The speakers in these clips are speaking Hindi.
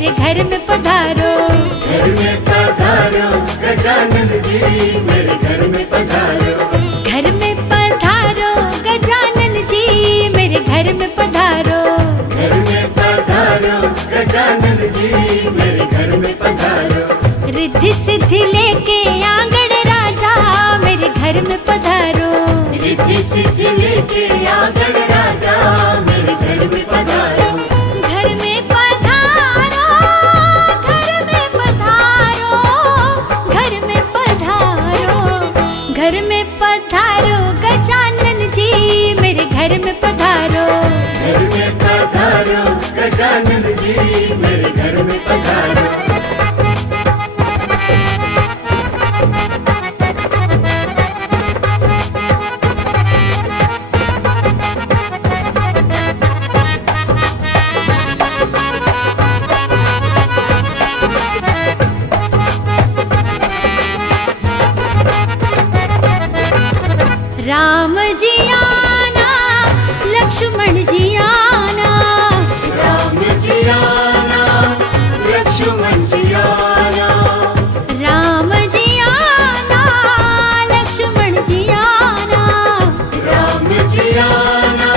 मेरे घर में पधारो। घर में पधारो गजानन जी, मेरे घर में पधारो। घर में पधारो गजानन जी, मेरे घर में पधारो। घर में पधारो गजानन जी, मेरे घर में पधारो। रिद्धि सिद्धि लेके आंगण राजा, मेरे घर में पधारो। रिद्धि सिद्धि लेके आंगण राजा, मेरे घर में पधारो। घर में पधारो, घर में पधारो, घर में पधारो। घर में पधारो गजानन जी, मेरे घर में पधारो। घर में पधारो गजानन जी, मेरे घर में पधारो। राम जी आना, लक्ष्मण जी आना। राम जी आना, लक्ष्मण जी आना। राम जी आना, लक्ष्मण जी आना। राम जी आना,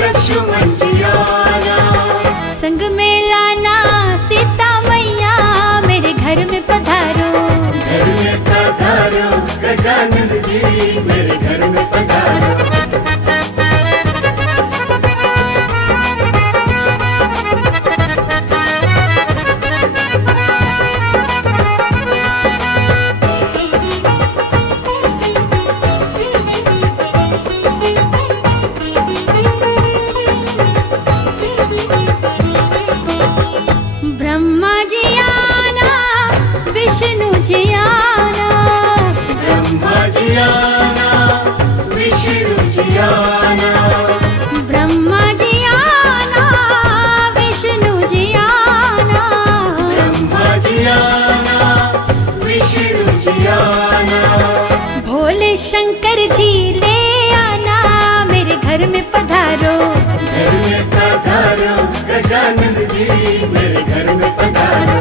लक्ष्मण जी आना। संग में लाना सीता मैया, मेरे घर में पधारो। घर में पधारो गजानन जी, मेरे घर में पधारो। ब्रह्मा जी आना, विष्णु जी आना। ब्रह्मा जी आना, विष्णु जी आना। ब्रह्मा जी आना, विष्णु जी आना। ब्रह्मा जी आना, विष्णु जी आना। भोले शंकर जी ले आना, मेरे घर में पधारो। घर में पधारो गजानन जी, मेरे घर में पधारो।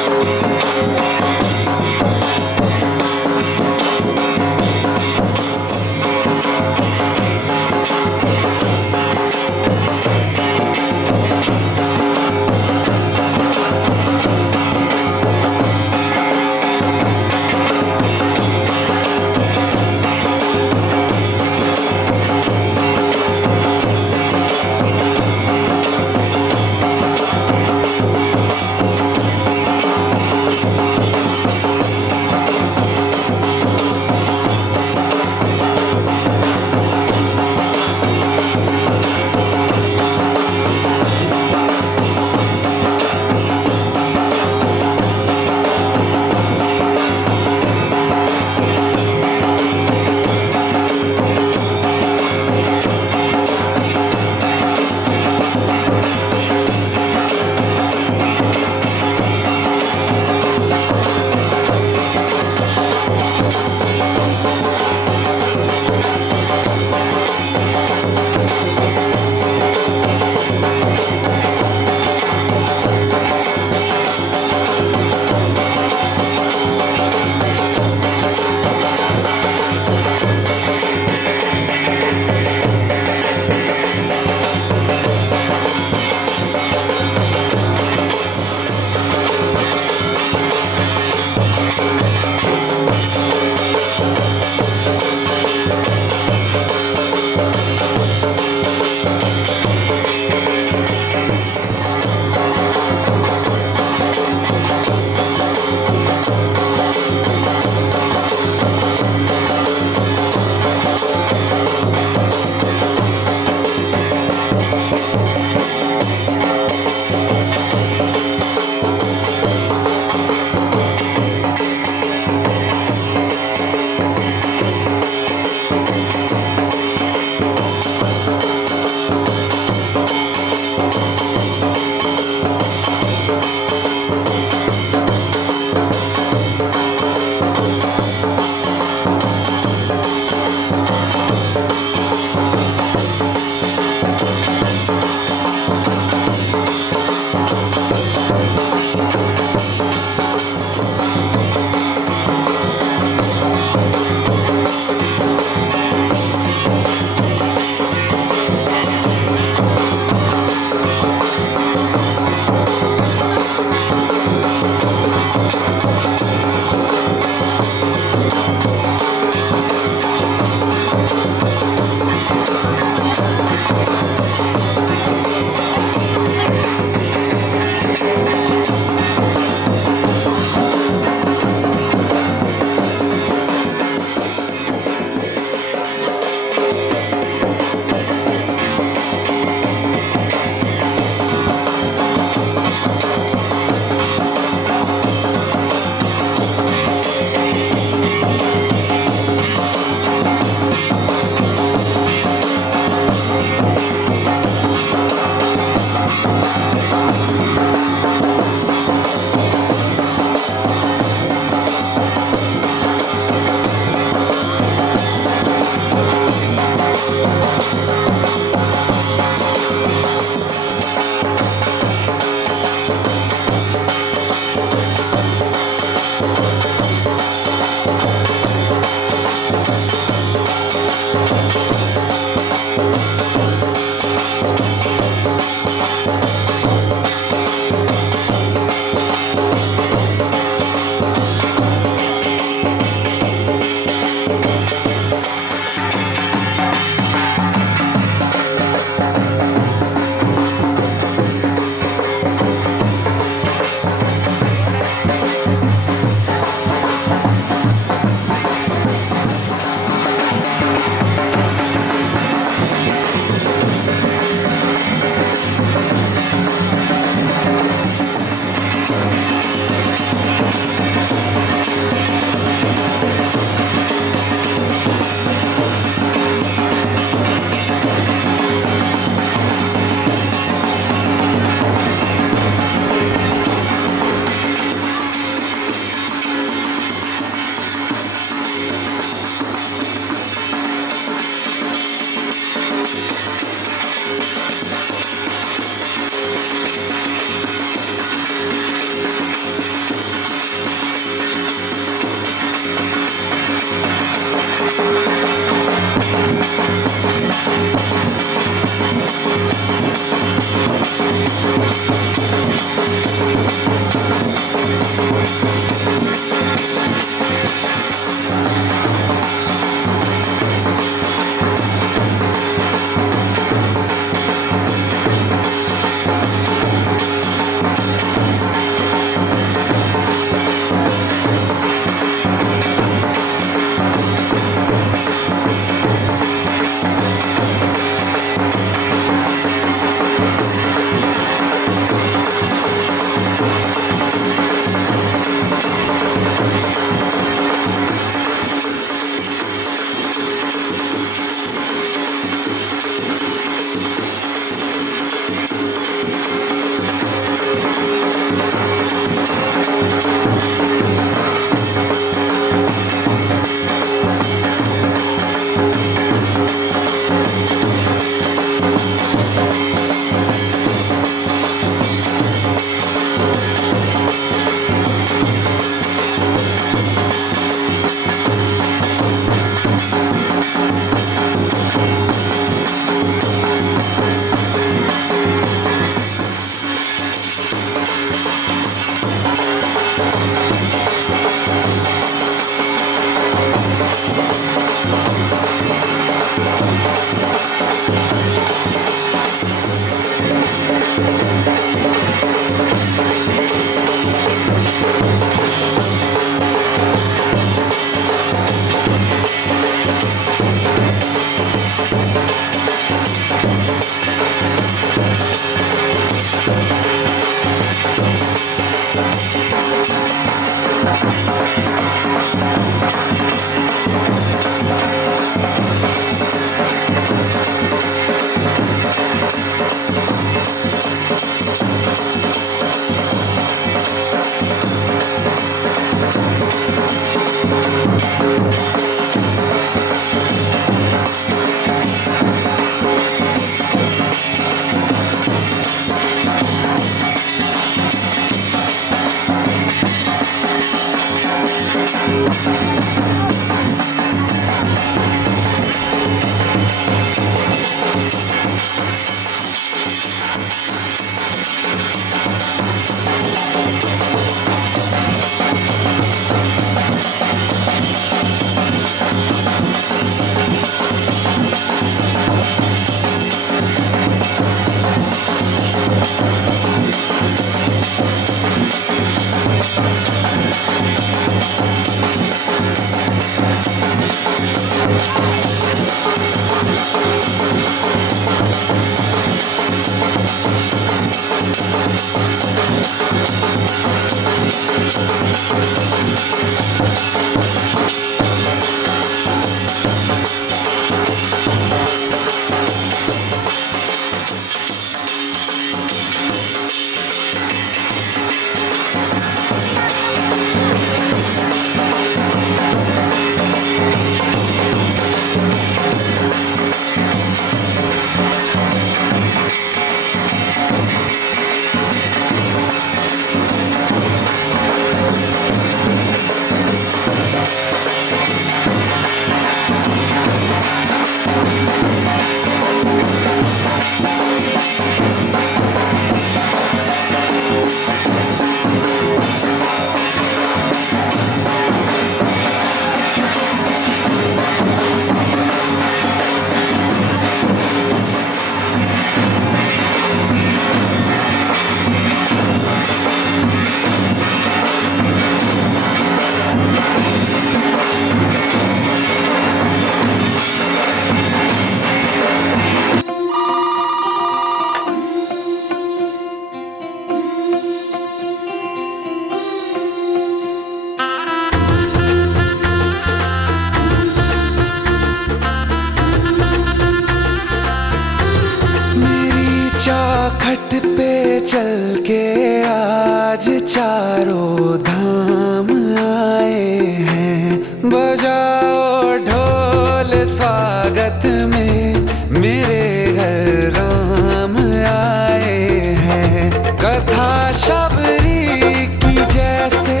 चौखट पे चल के आज चारों धाम आए हैं। बजाओ ढोल स्वागत में, मेरे घर राम आए हैं। कथा शबरी की जैसे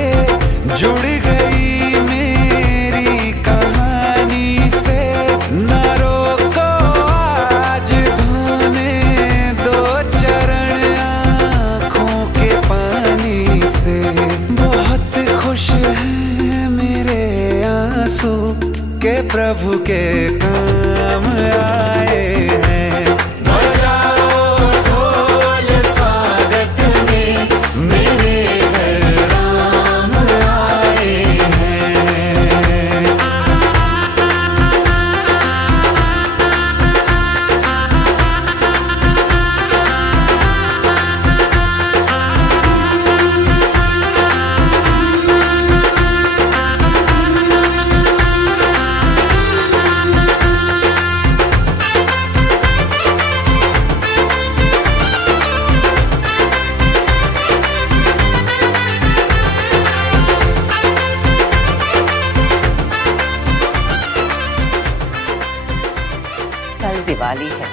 जुड़ गई मेरी कहानी से। न रोको आज धोने दो चरण आँखों के पानी से। बहुत खुश हैं मेरे आंसू के प्रभु के काम आए हैं। बजाओ ढोल स्वागत में, मेरे घर राम आए हैं। कल दिवाली है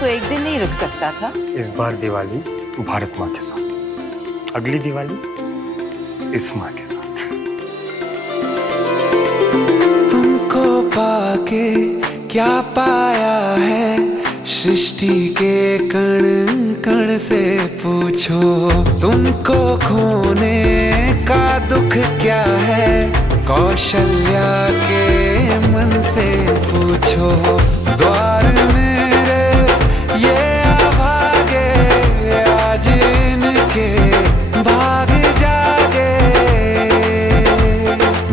तो एक दिन नहीं रुक सकता था। इस बार दिवाली भारत माँ के साथ, अगली दिवाली इस माँ के साथ। तुमको पाके क्या पाया है, सृष्टि के कण कण से पूछो। तुमको खोने का दुख क्या है, कौशल्या के मन से पूछो। द्वार मेरे ये अभागे, आज इनके भाग जागे।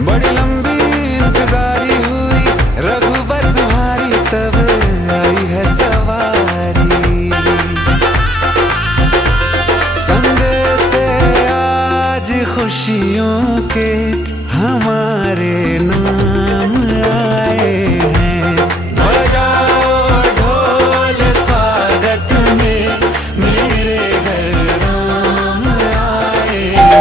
बड़ी लंबी इंतजारी हुई रघुबर तुम्हारी, तब आई है सवारी। संदेश से आज खुशियों के हमारे नाम आए हैं। बजाओ ढोल स्वागत में, मेरे घर राम आए हैं।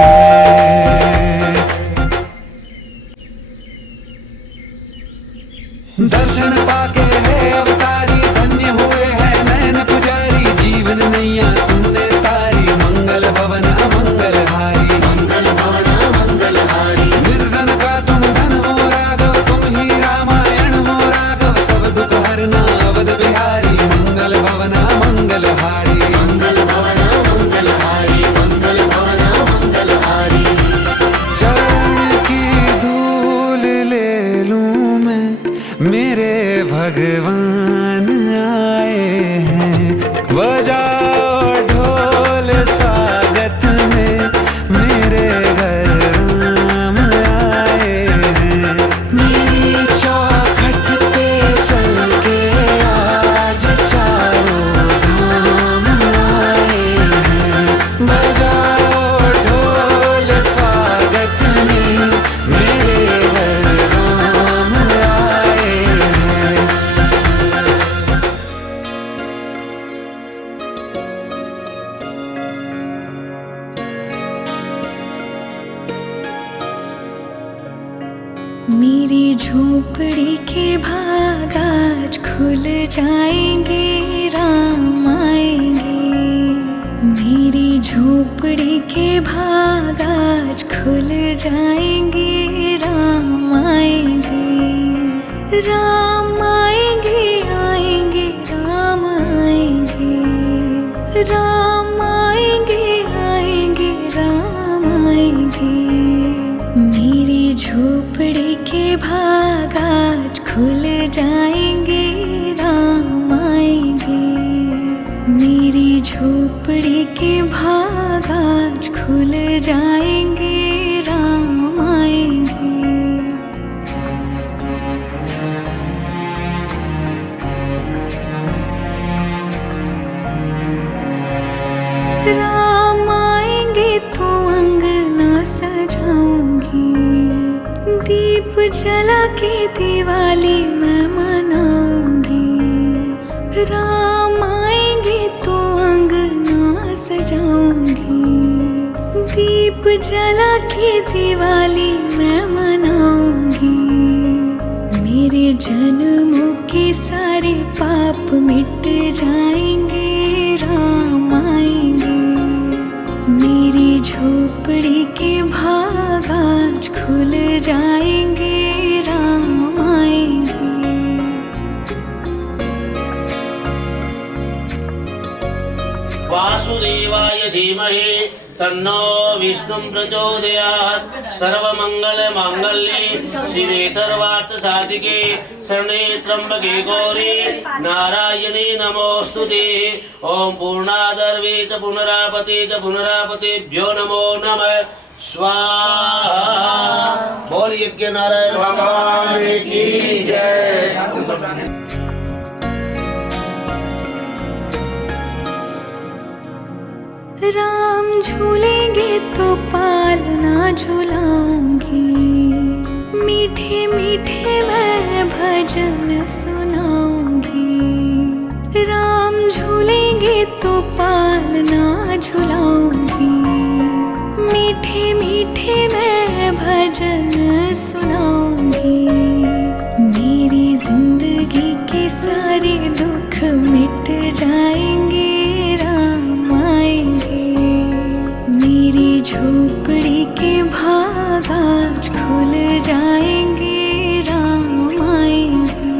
दर्शन पाके है अवतारी, धन्य हुए हैं नयन पुजारी। जीवन नैया तुमने तारी, मंगल भवन अमंगल हारी। मंगल भवन अमंगल हारी। निर्धन का तुम धन हो राघव, बजाओ ढोल स्वागत में, मेरे घर राम आए हैं। मेरी झोपड़ी के भाग आज खुल जाएंगे, राम आएंगे। मेरी झोपड़ी के भाग आज खुल जाएंगे, राम आएंगे। राम आएंगे, आएंगे, राम आएंगे। राम आएंगे, आएंगे, राम आएंगे। मेरी झोपड़ी के भाग आज खुल जाएंगे, राम आएंगे। मेरी झोपड़ी के भाग आज खुल जाएंगे, राम आएंगे। राम आएंगे तो अंगना सजाऊंगी, दीप जला के दिवाली मैं मनाऊंगी। राम आएंगे तो अंगना सजाऊंगी, दीप जला के दिवाली मैं मनाऊंगी। मेरे जन्मों के सारे पाप मिट जाएंगे, राम आएंगे। मेरी झोपड़ी के भाग आज खुल जाएंगे, राम आएंगे। वासुदेवाय धीमहि तन्नो विष्णुं प्रचोदयात्। सर्वमंगल मांगल्ये शिवे सर्वार्थ साधिके शरणे त्र्यंबके गौरी नारायणी नमोस्तुते। ओम पूर्णादर्वे च पुनरापते च पुनरापतेभ्यो नमो नमः स्वाहा। बोल यज्ञ नारायण भगवान की जय। राम झूलेंगे तो पालना झुलाऊंगी, मीठे मीठे मैं भजन सुनाऊंगी। राम झूलेंगे तो पालना झुलाऊंगी, मीठे मीठे मैं भजन सुनाऊंगी। मेरी जिंदगी के सारे दुख मिट जाएंगे, राम आएंगे। मेरी झोपड़ी के भाग आज खुल जाएंगे, राम आएंगे।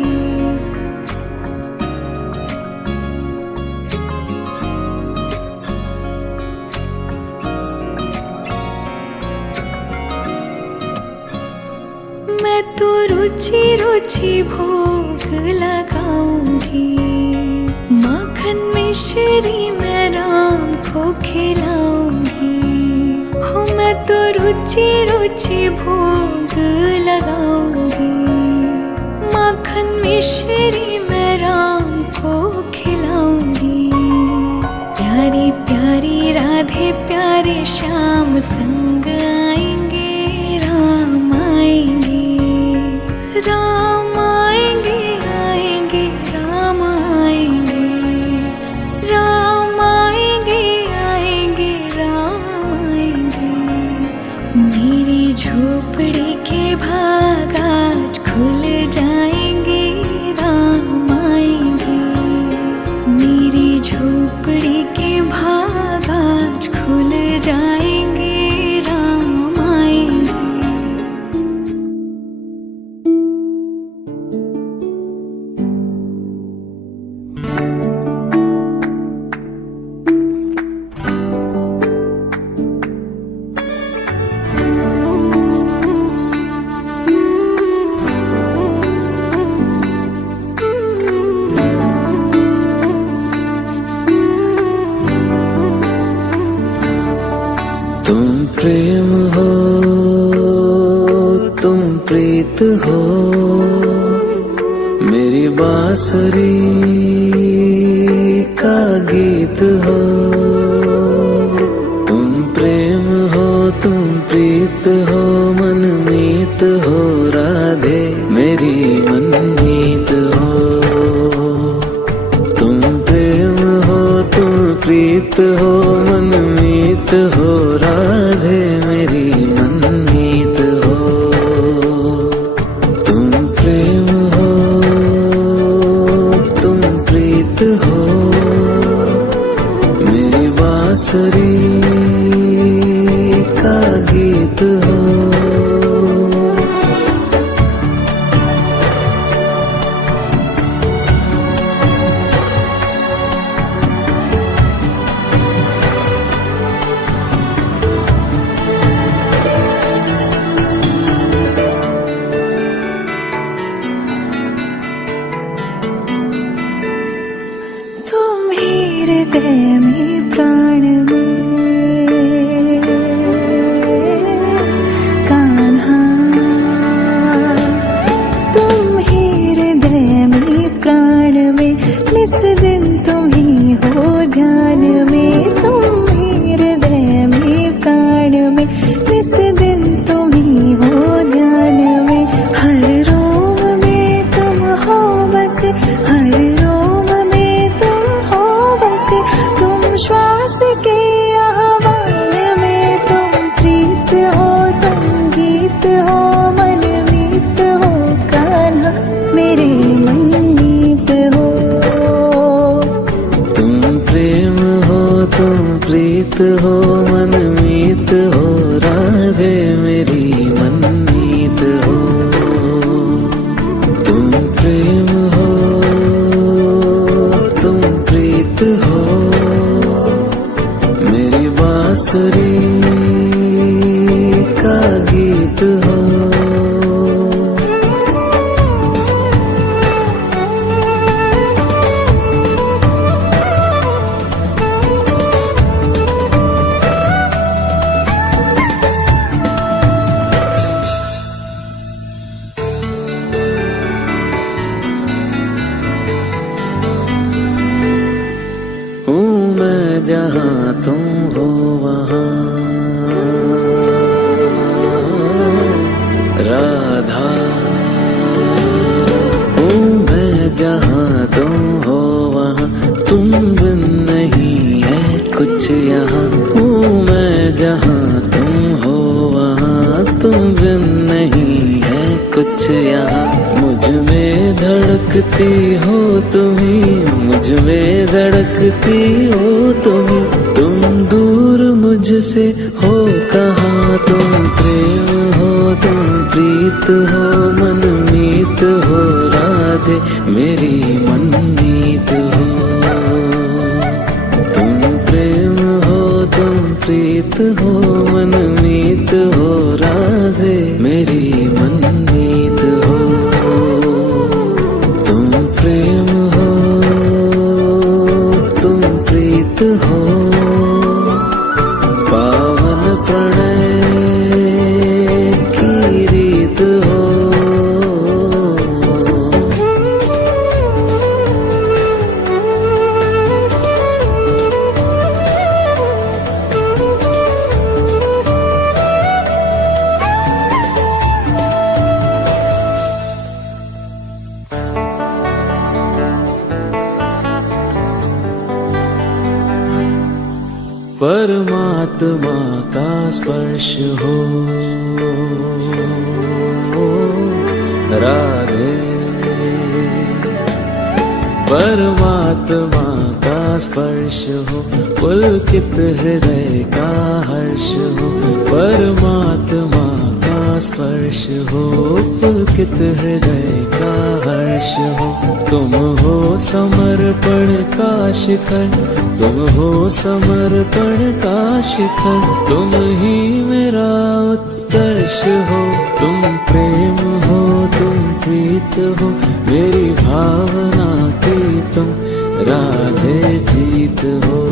मैं तो रुचि रुचि भोग लगाऊंगी, माखन मिश्री मैं राम को खिलाऊंगी। हो मैं तो रुचि रुचि भोग लगाऊंगी, माखन मिश्री मैं राम को खिलाऊंगी। प्यारी प्यारी राधे प्यारे श्याम संग आएंगे, राम आएंगे। राम आएंगे, आएंगे, राम आएंगे। राम आएंगे, आएंगे, राम आएंगे। मेरी झोपड़ी के भाग आज खुल जाएंगे, राम आएंगे। मेरी झोपड़ी के भाग आज खुल जाएंगे, राम आएंगे। तुम प्रेम हो, तुम प्रीत हो, मेरी बांसुरी का गीत हो। प्रीत हो मनमीत हो राधे मेरी मनमीत हो। तुम प्रेम हो तुम प्रीत हो मनमीत हो राधे मेरी मनमीत हो। तुम प्रेम हो तुम प्रीत हो मेरी बांसुरी का गीत हो। तुम ही हृदय में प्राण में कान्हा, तुम ही हृदय में प्राण में निस दिन तुम ही हो ध्यान में। तुम ही हृदय में प्राण में निस दिन तुम ही हो ध्यान में। हर रोम में तुम हो बसे हर रोम में तुम हो बसे। तुम श्वास के आह्वान में तुम प्रीत हो तुम गीत हो मनमीत हो कान्हा मेरे मनमीत हो। तुम प्रेम हो तुम प्रीत हो मनमीत हो राधे मेरी मनमीत हो। तुम प्रेम हो तुम प्रीत हो मेरी बांसुरी का गीत हो। हूँ मैं जहाँ तुम हो वहाँ राधा। हूँ मैं जहाँ तुम हो वहाँ तुम बिन नहीं है कुछ यहाँ। हूँ मैं जहाँ तुम हो वहाँ तुम बिन नहीं है कुछ यहाँ। मुझ में धड़कती हो तुम्ही मुझ में धड़कती हो तुम्ही। तुम दूर मुझसे हो कहाँ तुम प्रेम हो तुम प्रीत हो मनमीत हो राधे मेरी मनमीत हो। तुम प्रेम हो तुम प्रीत हो मनमीत हो राधे मेरी मनमीत हो। तुम प्रेम हो तुम प्रीत हो पावन प्रणय की रीत हो। परमात्मा का स्पर्श हो राधे। परमात्मा का स्पर्श हो पुलकित हृदय का हर्ष हो। परमात्मा का स्पर्श हो पुलकित हृदय का हर्ष हो। तुम हो समर्पण का शिखर तुम हो समर्पण का शिखर। तुम ही मेरा उत्कर्ष हो। तुम प्रेम हो तुम प्रीत हो मेरी भावना की तुम राधे जीत हो।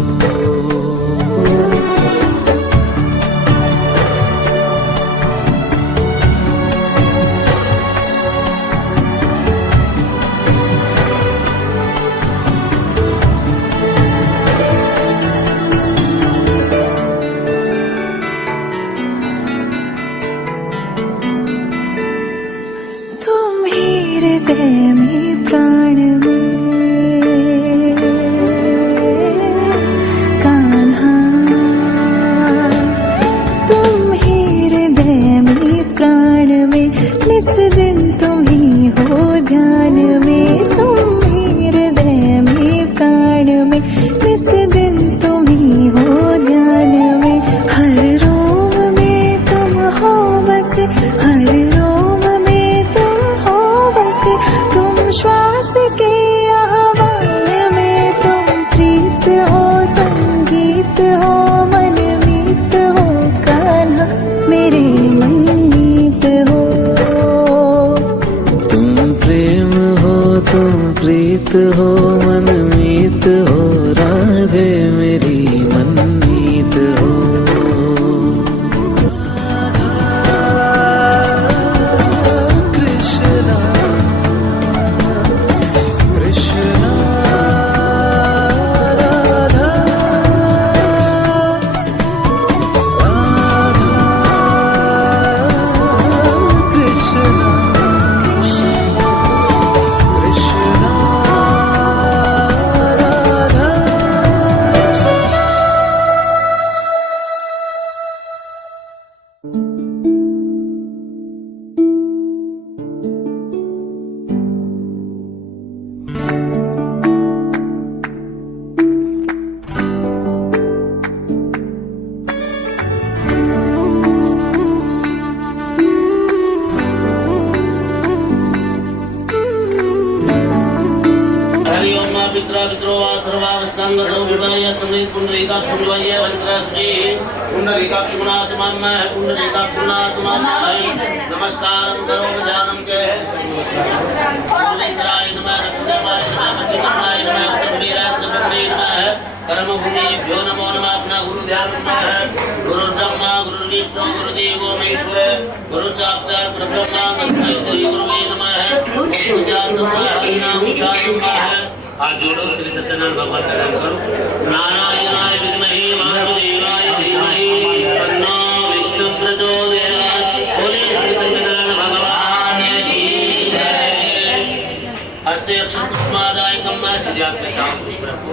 पितरो वा सर्वावस्थांगतो विवाय तमृत पुंडरीकाक्ष विवाय वज्रश्री पुंडरीकाक्ष गुणात्मान्मय पुंडरीकाक्ष गुणात्मान्मय नमस्कारं करोमि ध्यानं के इंद्राय नमः रक्षदेवाय नमः मच्चिकाय नमः उत्तरवीराय नमः कर्मभूमिभ्यो नमो नमः अपना गुरु ध्यान नमः गुरु ब्रह्मा गुरु विष्णु गुरु देवो महेश्वर गुरु साक्षात् परब्रह्म तस्मै श्री गुरुवे नमः हाथ जोड़ो श्री सत्यनारायण भगवान का नाम करो नारायणाय विद्महे वासुदेवाय धीमहि तन्नो विष्णु प्रचोदयात् बोले श्री सत्यनारायण भगवान की जय हस्ते अक्षर पुष्पादाय कम्मा सिद्धार्थ में चांद पुष्प रखो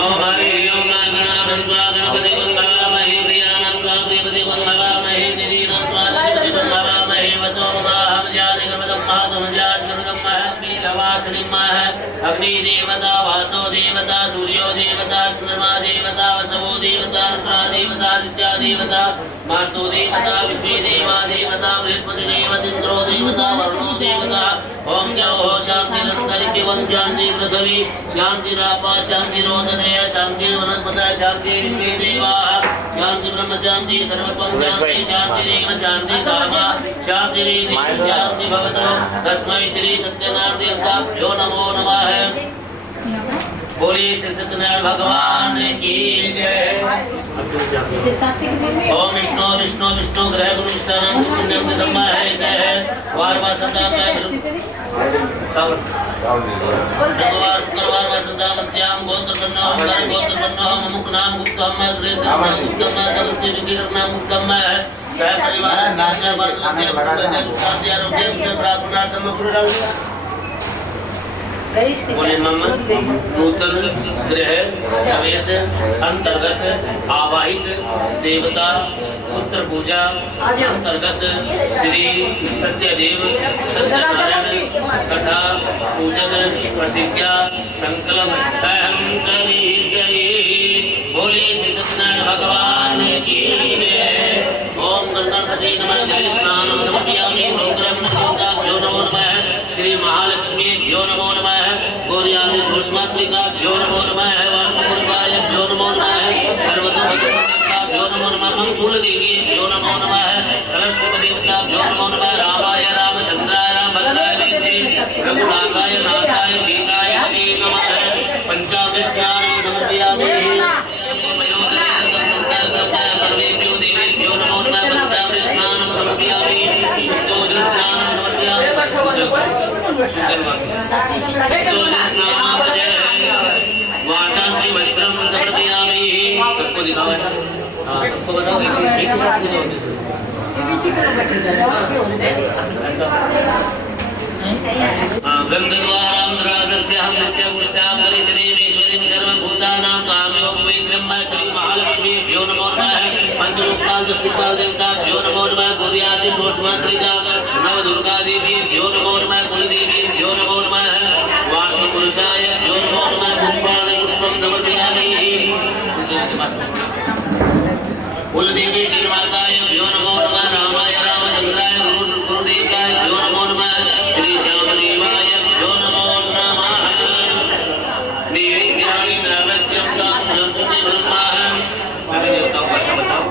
ओम हरि ओम गणानंद गणपति वंदनामहे प्रियानंद प्रियपति वंदनामहे निरीनंद निरीपति वंदनामहे वचो हम जाने गर्भदम महतम जात गर्भदम महमी लवासनिमः अग्नि देवता वातो देवता सूर्यो देवता चंद्रमा देवता वसवो देवता रुद्रा देवता नित्या देवता मार्तो देवता विश्वे देवा देवता बृहस्पति देवतिन्द्रो देवता वरुणो देवता ओम जय हो शांति रंतरिके वन शांति पृथ्वी शांति रापा शांति रोदनय शांति वनस्पतय शांति विश्वे देवा शांति ब्रह्म शांति सर्वपं शांति शांति देव शांति कामा शांति रीति शांति भवतो तस्मै श्री सत्यनारायण देवताभ्यो नमो नमः बोलिए श्री सत्यनारायण भगवान की जय ओम विष्णु विष्णु विष्णु ग्रह गुरु स्थानम पुण्यम धम्मा है जय है वारवा संता में शुक्रवार वासंता मध्याम गोत्र करना हमारे गोत्र करना हम मुख नाम गुप्त हम श्री नाम गुप्त हम सबसे विधि करना गुप्त हम है सह परिवार नाम बात के शांति आरोग्य से प्रार्थना समग्र बोले मम्मद नूतन ग्रह प्रवेश अंतर्गत आवाहित देवता पुत्र पूजा अंतर्गत श्री सत्यदेव सत्यनारायण तथा पूजन प्रतिज्ञा संकल्प अहम करी गई बोले श्री सत्यनारायण भगवान की जय ओम गणपति नमः जल स्नानं समर्पयामि प्रोग्राम देवताभ्यो नमो नमः श्री महालक्ष्मी भ्यो नमो नमः गौरियादि छोटमात्रिका भ्यो नमो नमः वास्तुपुरकाय भ्यो नमो नमः सर्वतोभक्ता भ्यो नमो नमः मंगल देवी भ्यो नमो नमः कलशपति देवता भ्यो नमो नमः रामाय रामचंद्राय रामभद्राय विद्ये रघुनाथाय नाथाय सीताय हरे नमः पंचामृष्टान समर्पयामि सर्वेभ्यो देवेभ्यो नमो नमः पंचामृष्टान समर्पयामि शुद्धोदस्नानं समर्पयामि वाचांति वस्त्रं समर्पयामि सबको दिखाओ ऐसा हाँ सबको बताओ एक गंधद्वारां रागर्च्यां नित्यगुष्टां गणेशनेश्वरीं सर्वभूतानां तामेव पवित्रं श्री महालक्ष्मी भ्यो नमो नमः पंचरूपाल दस्तिपाल देवताभ्यो नमो नमः गौरियादि छोटमात्रिका नवदुर्गा देवी भ्यो नमो नमः कुलदेवी भ्यो नमो नमः वास्तुपुरुषाय भ्यो नमो नमः पुष्पाणि पुष्पं समर्पयामि कुलदेवी जन्माताय भ्यो नमो नमः रामाय रामचंद्राय गुरुदेवाय भ्यो नमो नमः श्री श्यामदेवाय भ्यो नमो नमः देवी नैवेद्यं दानं सुति ब्रह्मः सभी देवताओं का शब्द बताओ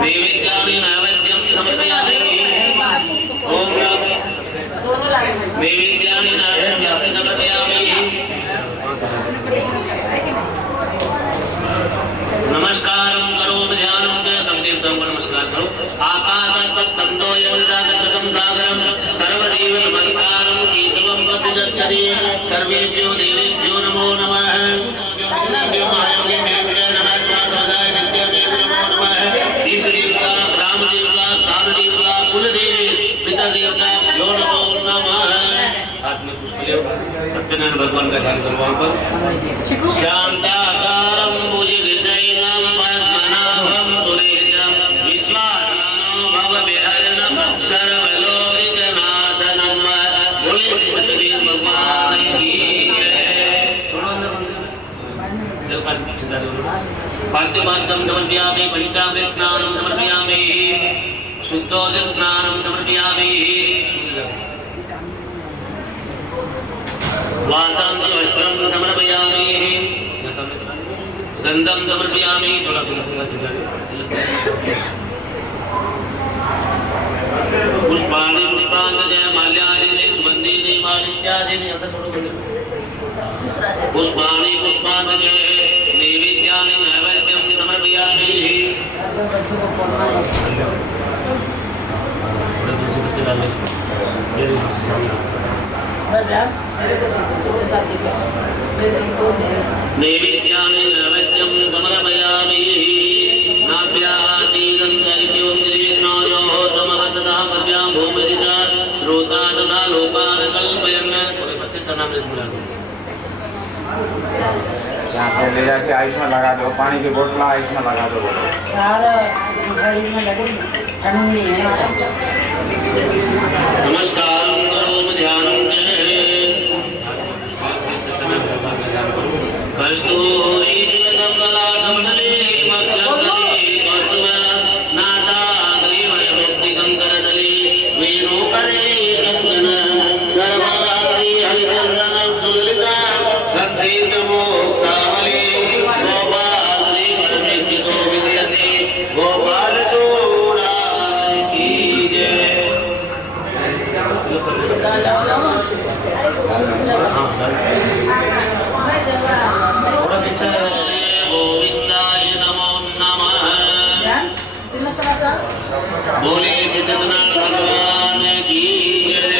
नैवेद्यानि नैवेद्यं समर्पयामि ओम नैवेद्यानि नैवेद्यं समर्पयामि नमस्कारं करोमि ध्यानं समदेवतां को नमस्कार करो आकाशतत्तंतो यमनिरागतकं सागरं सर्वदेव नमस्कारं केशवं प्रतिगच्छति सर्वेभ्यो देवेभ्यो नमो नमः देवेभ्यो महायोगिभ्यो नमः स्वासवदाय नित्यमेव नमो नमः ईशदेवता ग्रामदेवता स्थानदेवता कुलदेवी पितृदेवताभ्यो नमो नमः हाथ में पुष्प सत्यनारायण भगवान का ध्यान करो वहाँ पर। शांताकारं भुजगशयनं पद्मनाभं सुरेशं विश्वाधारं भवविहरणं सर्वलोकनाथनं बोले श्री सत्यनारायण भगवान की जय। पाद्यपाद्यं समर्पयामि, पंचामृतस्नानं समर्पयामि, शुद्धोदकस्नानं समर्पयामि, वासांतिवस्त्रं समर्पयामि, गंधं समर्पयामि, थोड़ा पुष्पाणि पुष्पांतजय माल्यादीनि सुगन्धीनि मालिन्यादीनि पुष्पाणि पुष्पांतजय नैवेद्यानि नैवेद्यं समर्पयामि। नैवेद्यानि नैवेद्यं समर्पयामि। नाभ्यासीदं दरिद्रोन्दिरिविघ्नयोः समवदतां पद्भ्यां भूमिरिचा श्रोता तथा लोकान् कल्पयन्। थोड़े बच्चे चरणामृत मिला दो। यहाँ से ले जाके आइस में लगा दो, पानी की बोतल आइस में लगा दो। नमस्कार करोमि ध्यानं कस्तूरी कमलाकमले मक्षस्थले कौस्तुभः नाथाग्रीवयमुक्तिकङ्करदले वेणुकरे कङ्कणः सर्वाग्रे हरिचन्दनं सुललितां भक्तितमोक्तावली गोपाग्रे परमेक्षितो विजयते गोपालचूडामणि की जय। गोविंदाय नमो नमः। बोले सत्यनारायण भगवान की जय।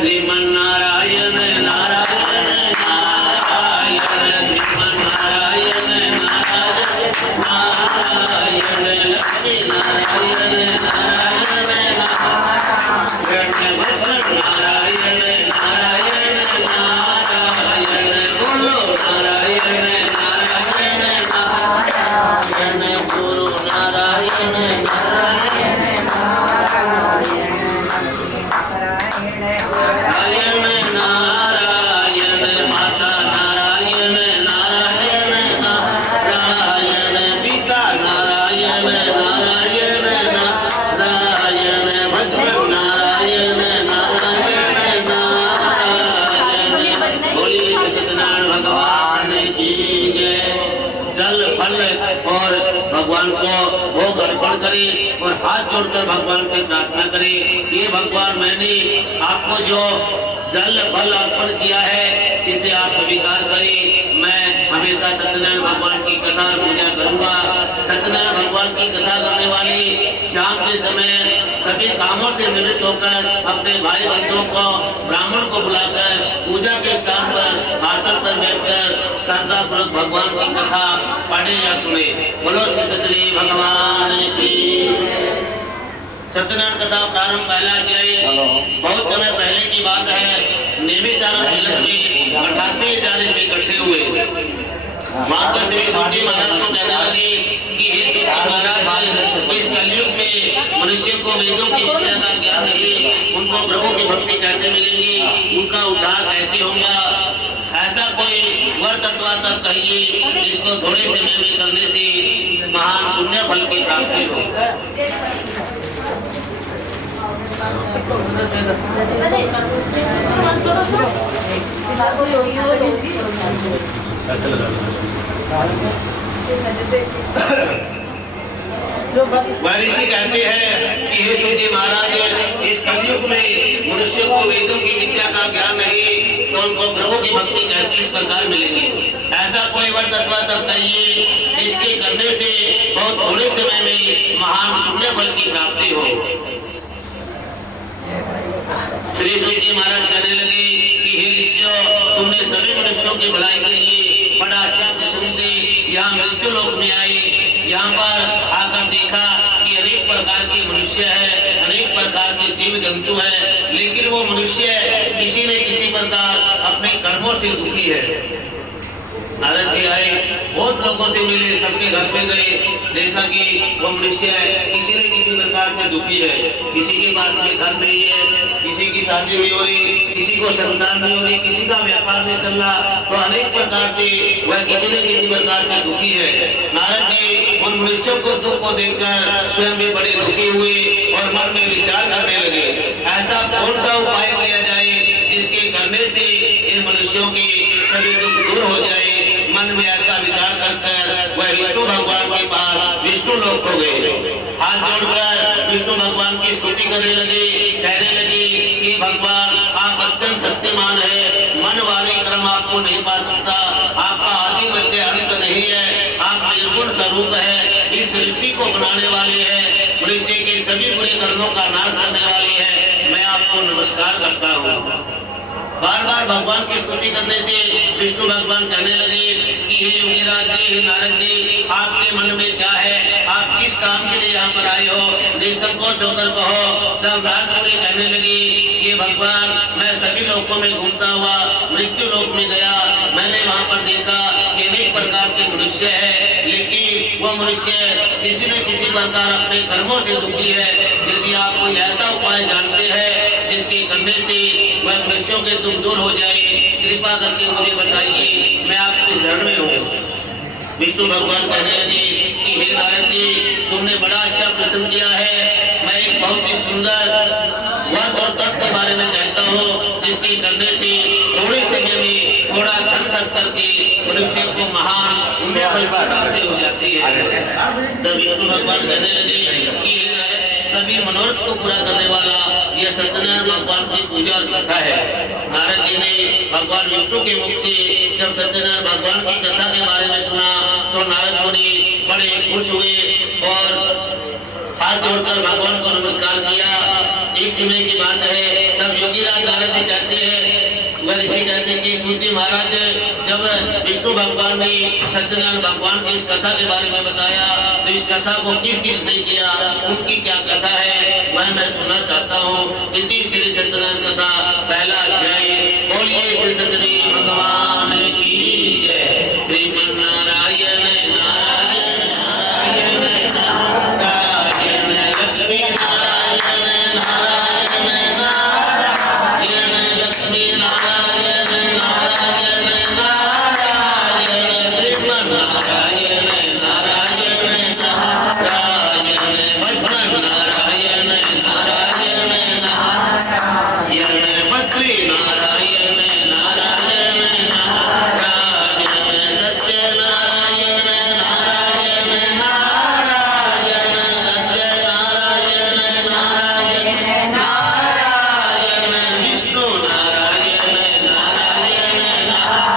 श्रीमन्नारायण नारायण नारायण श्रीमन्नारायण नारायण नारायण लक्ष्मी नारायण नारायण नारायण नारायण नारायण नारायण बोलो नारायण नारायण नारायण गुरु नारायण नारायण नारायण नारायण माता नारायण नारायण नारायण पिता नारायण नारायण नारायण भगवान नारायण नारायण नारायण। बोलिए सत्यनारायण भगवान की जय। जल फल और भगवान को भोग अर्पण करें और हाथ जोड़कर भगवान से प्रार्थना करें कि भगवान मैंने आपको जो जल फल अर्पण किया है इसे आप स्वीकार करें। मैं हमेशा सत्यनारायण भगवान की कथा और पूजा करूंगा। सत्यनारायण भगवान की कथा करने वाले शाम के समय सभी कामों से निवृत्त होकर अपने भाई बंधुओं को ब्राह्मण को बुलाकर पूजा के स्थान पर आसन पर बैठकर श्रद्धापूर्वक भगवान की कथा पढ़े या सुने। बोलो श्री सत्यनारायण भगवान की। सत्यनारायण कथा प्रारंभ पहला अध्याय बहुत समय पहले की बात है। नेमिशारण तीर्थ में 88,000 से इकट्ठे हुए। वहां पर श्री सूजी महाराज को कहने लगे कि हे सूजी महाराज, इस कलयुग में मनुष्य को वेदों की विद्या का ज्ञान नहीं, उनको प्रभु की भक्ति कैसे मिलेगी, उनका उद्धार कैसे होगा। ऐसा कोई वर तत्वा तब कहिए जिसको थोड़े समय में करने से महान पुण्य फल की प्राप्ति हो। वह ऋषि कहते हैं कि हे सूजी महाराज, इस कलयुग में मनुष्य को वेदों की विद्या का ज्ञान नहीं तो उनको प्रभु की भक्ति कैसे इस प्रकार मिलेगी। ऐसा कोई वर तत्व तब कहिए जिसके करने से बहुत थोड़े समय में महान पुण्य फल की प्राप्ति हो। श्री सूजी महाराज कहने लगे कि हे ऋषियों, तुमने सभी मनुष्यों की भलाई के लिए बड़ा अच्छा प्रसन्न थे। यहाँ मृत्यु लोक में आए, यहाँ पर आकर देखा कि अनेक प्रकार के मनुष्य है, अनेक प्रकार के जीव जंतु है, लेकिन वो मनुष्य किसी न किसी प्रकार कर्मों से दुखी है। नारद जी आए, बहुत लोगों से मिले, सबके घर पे गए, देखा कि वो मनुष्य किसी न किसी प्रकार से दुखी है। किसी के पास में घर नहीं है, किसी की शादी नहीं हो रही, किसी को संतान नहीं हो रही, किसी का व्यापार नहीं चल रहा, तो अनेक प्रकार से वह किसी न किसी प्रकार से दुखी है। नारद जी उन मनुष्यों को दुख को देखकर स्वयं भी बड़े दुखी हुए और मन में विचार करने लगे, ऐसा कौन सा उपाय किया जाए जिसके करने से इन मनुष्यों के सभी दुख दूर हो जाए। मन में ऐसा विचार कर वह विष्णु भगवान के पास विष्णु लोक हो गए। हाथ जोड़कर विष्णु भगवान की स्तुति करने लगे, कहने लगे कि भगवान आप अत्यंत शक्तिमान है, मन वाले कर्म आपको नहीं पा सकता, आपका आदि मध्य अंत नहीं है, आप निर्गुण स्वरूप है, इस सृष्टि को बनाने वाले हैं, मनुष्य के सभी बुरे कर्मों का नाश करने वाले हैं, मैं आपको नमस्कार करता हूँ। बार बार भगवान की स्तुति करने से विष्णु भगवान कहने लगे कि हे योगीराज जी, हे नारद जी, आपके मन में क्या है, आप किस काम के लिए यहाँ पर आए हो, निसंकोच होकर कहो। तब नारद मुनि कहने लगे कि भगवान मैं सभी लोकों में घूमता हुआ मृत्यु लोक में गया, मैंने वहाँ पर देखा कि अनेक प्रकार के मनुष्य है, लेकिन वह मनुष्य किसी न किसी प्रकार अपने कर्मों से दुखी है। यदि आप कोई ऐसा उपाय जानते हैं जिसके करने से वह मनुष्यों के दुख दूर हो जाए, कृपा करके मुझे बताइए, मैं आपकी शरण में हूँ। विष्णु भगवान कहने लगे कि हे नारद जी, तुमने बड़ा अच्छा प्रश्न किया है। मैं एक बहुत ही सुंदर वर्त और तत्व के बारे में कहता हूँ जिसके करने से थोड़े समय में थोड़ा धन खर्च करके मनुष्य को महान प्राप्ति हो जाती है। तब विष्णु भगवान कहने लगे कि सभी मनोरथ को पूरा करने वाला यह सत्यनारायण भगवान की पूजा और कथा है। नारद जी ने भगवान विष्णु के मुख से जब सत्यनारायण भगवान की कथा के बारे में सुना तो नारद मुनि बड़े खुश हुए और हाथ जोड़कर भगवान को नमस्कार किया। एक समय की बात है, तब योगीराज नारद जी कहते हैं, वह ऋषि कहते हैं कि सूत महाराज, जब विष्णु भगवान ने सत्यनारायण भगवान की इस कथा के बारे में बताया तो इस कथा को किस किसने किया, उनकी क्या कथा है, वह मैं सुनना चाहता हूँ। इति श्री सत्यनारायण कथा पहला अध्याय। बोलिए श्री सत्यनारायण भगवान की जय। श्रीमन्नारायण नारायण नारायण नारायण, लक्ष्मी नारायण नारायण नारायण, लक्ष्मी नारायण नारायण नारायण, श्रीमन्नारायण नारायण नारायण, भगवान नारायण नारायण नारायण, बद्री नारायण नारायण नारायण, सत्यनारायण नारायण नारायण, सत्यनारायण नारायण नारायण, विष्णु नारायण नारायण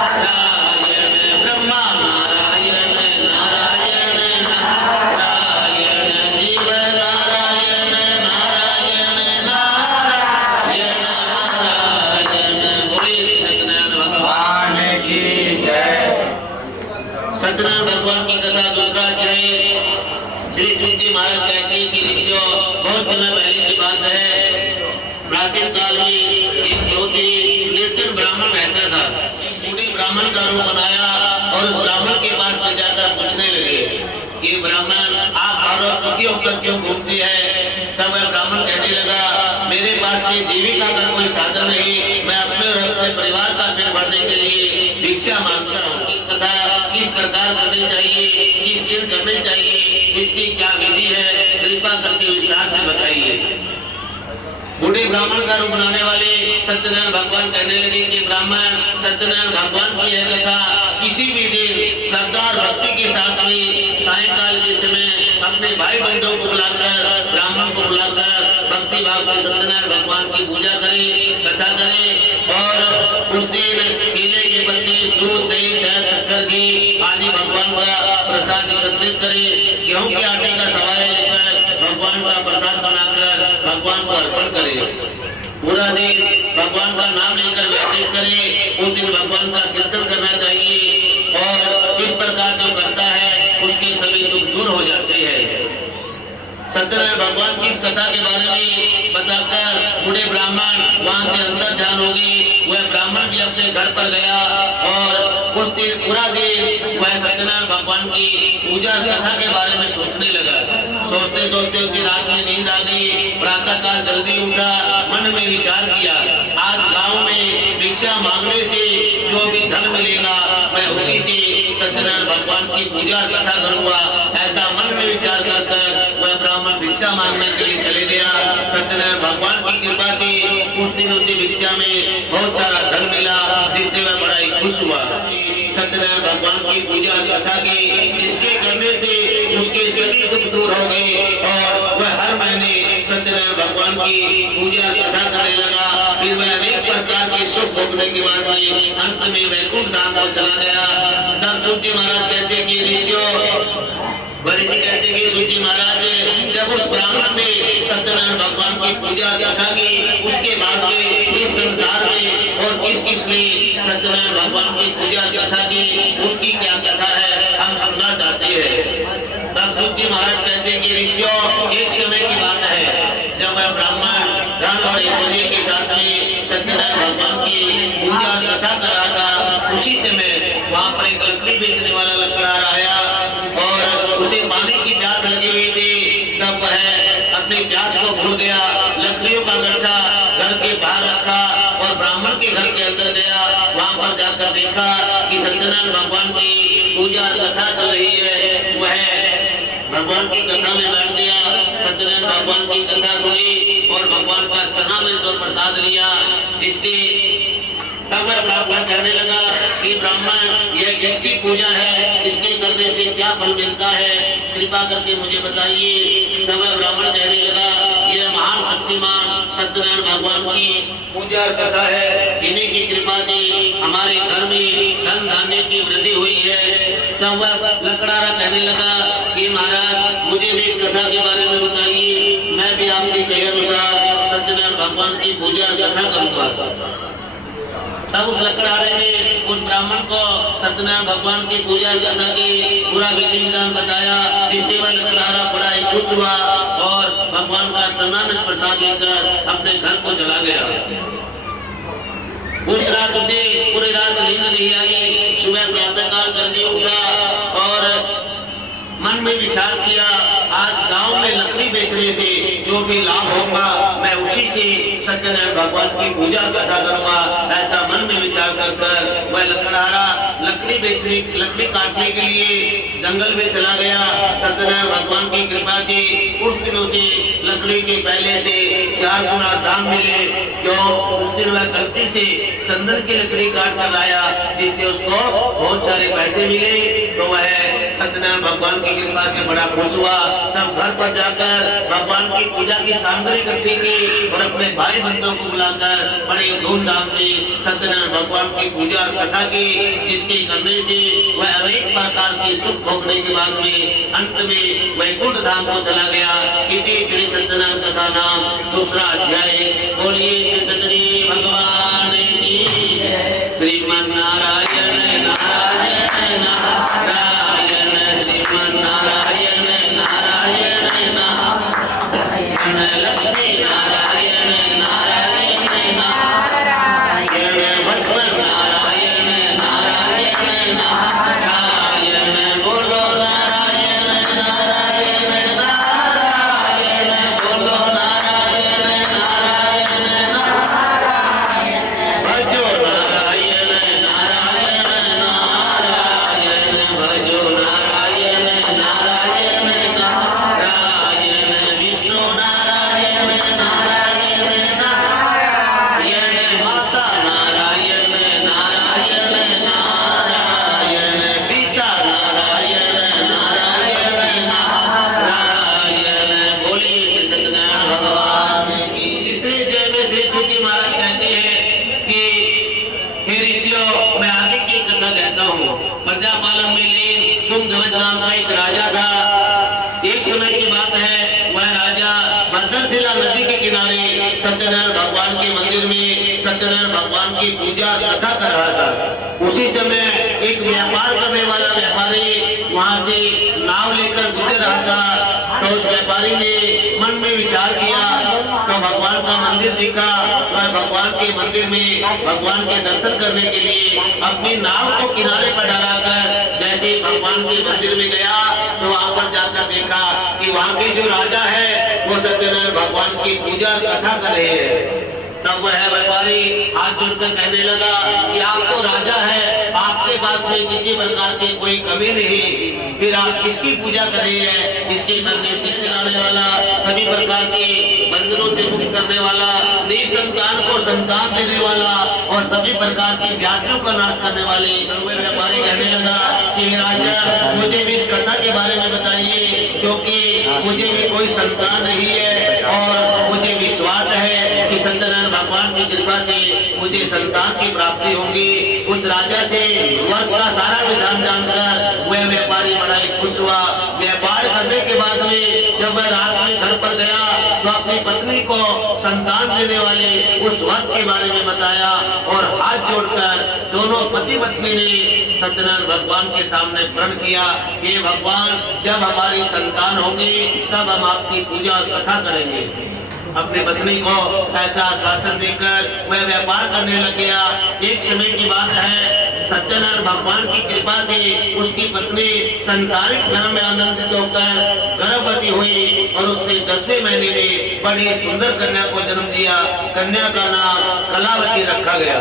नारायण, ब्रह्मा नारायण नारायण नारायण, शिव नारायण नारायण नारायण नारायण। बोले सत्यनारायण भगवान की जय। सत्यनारायण भगवान की कथा दूसरा अध्याय। श्री तुलसी महाराज कहते हैं कि ऋषियों, बहुत समय पहले की बात है, प्राचीन काल में एक बहुत ही निर्धन ब्राह्मण रहता था। बूढ़े ब्राह्मण का रूप बनाया और उस ब्राह्मण के पास में जाकर पूछने लगे कि ब्राह्मण, आप बारह दुखी होकर क्यों घूमते हैं? तब वह ब्राह्मण कहने लगा, मेरे पास में जीविका का कोई साधन नहीं, मैं अपने और अपने परिवार का पेट भरने के लिए भिक्षा मांगता हूँ। तथा किस प्रकार करनी चाहिए, किस दिन करनी चाहिए, इसकी क्या विधि है, कृपा करके विस्तार से बताइए। बूढ़े ब्राह्मण का रूप बनाने वाले सत्यनारायण भगवान कहने लगे कि ब्राह्मण, सत्यनारायण भगवान की यह कथा किसी भी दिन सरदार भक्ति के साथ में सायंकाल के समय अपने भाई बंधुओं को बुलाकर, ब्राह्मण को बुलाकर भक्ति भाव से सत्यनारायण भगवान की पूजा करे, कथा करे और उस दिन केले के पत्ते, दूध, दही, शहद, शक्कर, घी आदि भगवान का प्रसाद एकत्रित करे, गेहूं के आटे का सवाया लेकर भगवान का प्रसाद बनाकर भगवान को अर्पण करे। पूरा दिन भगवान का नाम लेकर व्यतीत करे, उस दिन भगवान का कीर्तन करना चाहिए और इस प्रकार जो करता है उसके सभी दुख दूर हो जाते हैं। सत्यनारायण भगवान की इस कथा के बारे में बताकर बूढ़े ब्राह्मण ब्राह्मण वहां से अंतर ध्यान हो गई। वह ब्राह्मण भी अपने घर पर गया और उस दिन पूरा दिन वह सत्यनारायण भगवान की पूजा कथा के बारे में सोचने लगा। सोचते सोचते उसकी रात में नींद आ गई। प्रातः काल जल्दी उठा, मन में विचार किया, आज गांव में भिक्षा मांगने से जो भी धन मिलेगा मैं उसी से सत्यनारायण भगवान की पूजा कथा करूंगा। ऐसा मन में विचार कर वह ब्राह्मण भिक्षा मांगने के लिए चले गया। सत्यनारायण भगवान की कृपा से उस दिन उसे भिक्षा में बहुत सारा धन मिला, जिससे वह बड़ा ही खुश हुआ। सत्यनारायण भगवान की पूजा कथा की जिसके करने से उसके सभी दुख दूर हो गए और वह हर महीने सत्यनारायण भगवान की पूजा कथा करने लगा। फिर वह अनेक प्रकार के सुख भोगने के बाद में अंत में वैकुंठ धाम को चला गया। तब सूत महाराज कहते कि ऋषियों, ऋषि कहते कि सूत महाराज, जब उस ब्राह्मण ने सत्यनारायण भगवान की पूजा कथा की, उसके बाद में इस संसार में और किस किस ने सत्यनारायण भगवान की पूजा कथा की, उनकी क्या कथा है हम सुनना चाहते हैं। तब सूत महाराज कहते कि ऋषियों, एक समय की बात है जब वह ब्राह्मण धन और ऐश्वर्य के साथ में सत्यनारायण भगवान की पूजा कथा कर रहा था। उसी समय वहाँ पर एक लकड़ी बेचने वाला लकड़हारा आया और उसे पानी की प्यास लगी हुई थी। तब वह अपनी प्यास को भूल गया, लकड़ियों का गट्ठा घर के बाहर रखा और ब्राह्मण के घर के अंदर गया। वहाँ पर जाकर देखा कि सत्यनारायण भगवान की पूजा कथा चल रही है। वह भगवान की कथा में बैठ गया, सत्यनारायण भगवान की कथा सुनी और भगवान का चरणामृत और प्रसाद लिया, जिससे तब वह ब्राह्मण कहने लगा कि ब्राह्मण, यह किसकी पूजा है, इसके करने से क्या फल मिलता है, कृपा करके मुझे बताइए। तब वह ब्राह्मण कहने लगा, यह महान शक्तिमान सत्यनारायण भगवान की पूजा कथा है, इन्हीं की कृपा से हमारे घर में धन धान्य की वृद्धि हुई है। तब वह लकड़हारा कहने लगा कि महाराज, मुझे भी इस कथा के बारे में बताइए, मैं भी आपके कहे अनुसार सत्यनारायण भगवान की पूजा कथा करूंगा। तब उस लकड़हारे ने उस ब्राह्मण को सत्यनारायण भगवान की पूजा कथा की पूरा विधि विधान बताया, जिससे वह लकड़हारा बड़ा ही खुश हुआ और भगवान का चरणामृत प्रसाद लेकर अपने घर को चला गया। उस रात उसे पूरी रात नींद नहीं आई। सुबह प्रातः काल जल्दी उठा और मन में विचार किया, आज गांव में लकड़ी बेचने से जो भी लाभ होगा मैं उसी से सत्यनारायण भगवान की पूजा कथा करूंगा। ऐसा मन में विचार कर वह लकड़हारा लकड़ी काटने के लिए जंगल में चला गया। सत्यनारायण भगवान की कृपा से उस दिनों से लकड़ी के पहले से 4 गुना दाम मिले। जो उस दिन वह गलती से चंदन की लकड़ी काट कर लाया, जिससे उसको बहुत सारे पैसे मिले। तो वह सत्यनारायण भगवान की कृपा से बड़ा खुश हुआ। तब घर पर जाकर भगवान की पूजा की सामग्री इकट्ठी की और अपने भाई बंधुओं को बुलाकर बड़े धूमधाम से सत्यनारायण भगवान की पूजा कथा की, जिसके करने से वह अनेक प्रकार के सुख भोगने के बाद में अंत में वैकुंठ धाम को चला गया। इति श्री सत्यनारायण कथा नाम 2रा अध्याय। बोलिए श्री सत्यनारायण भगवान की जय। श्रीमन्नारायण नारायण नारायण, श्रीमन्नारायण नारायण नारायण, लक्ष्मी नारायण नारायण नारायण, भगवान नारायण नारायण नारायण, बोलो नारायण नारायण नारायण, बोलो नारायण नारायण नारायण, भजो नारायण नारायण नारायण, भजो नारायण नारायण नारायण, विष्णु नारायण नारायण नारायण, माता नारायण नारायण नारायण, पिता नारायण नारायण नारायण। बोलिए श्री सत्यनारायण भगवान की। तीसरे अध्याय में श्री सूत महाराज कहते हैं कि हे ऋषियों, मैं आगे की कथा कहता हूँ। प्रजापालन में लीन तुंगध्वज नाम का एक राजा था। एक समय की बात है, वह राजा भद्रशिला नदी के किनारे सत्यनारायण भगवान के मंदिर में सत्यनारायण भगवान की पूजा कथा कर रहा था। उसी समय एक व्यापार करने वाला व्यापारी वहां से नाव लेकर गुजर रहा था। तो उस व्यापारी ने मन में विचार किया, भगवान का मंदिर दिखा। वह भगवान के मंदिर में भगवान के दर्शन करने के लिए अपनी नाव को किनारे पर डालाकर जैसे भगवान के मंदिर में गया तो वहां पर जाकर देखा कि वहां के जो राजा है वो सत्यनारायण भगवान की पूजा कथा कर रहे हैं। तब वह व्यापारी हाथ जोड़कर कहने लगा कि आप तो राजा है, आपके पास में किसी प्रकार की कोई कमी नहीं, फिर आप किसकी पूजा कर रहे हैं? इसके करने से दिलाने वाला, सभी प्रकार के बंधनों से मुक्त करने वाला, निसंतान को संतान देने वाला और सभी प्रकार की व्याधियों का नाश करने वाले। वह व्यापारी कहने लगा कि राजा मुझे भी इस कथा के बारे में बताइए, क्योंकि मुझे भी कोई संतान नहीं है और मुझे विश्वास है कि सत्यनारायण भगवान की कृपा से मुझे संतान की प्राप्ति होगी। उस राजा से वर्ष का सारा विधान जानकर वह व्यापारी बड़ा ही खुश हुआ। व्यापार करने के बाद में जब वह रात में घर पर गया तो अपनी पत्नी को संतान देने वाले उस वर्ष के बारे में बताया और हाथ जोड़कर दोनों पति पत्नी ने सत्यनारायण भगवान के सामने प्रण किया कि भगवान जब हमारी संतान होगी तब हम आपकी पूजा और कथा करेंगे। अपनी पत्नी को ऐसा आश्वासन देकर वह व्यापार करने लग गया। एक समय की बात है, सत्यनारायण भगवान की कृपा से उसकी पत्नी संसारिक धर्म में आनंदित होकर गर्भवती हुई और उसने 10वें महीने में बड़ी सुंदर कन्या को जन्म दिया। कन्या का नाम कलावती रखा गया।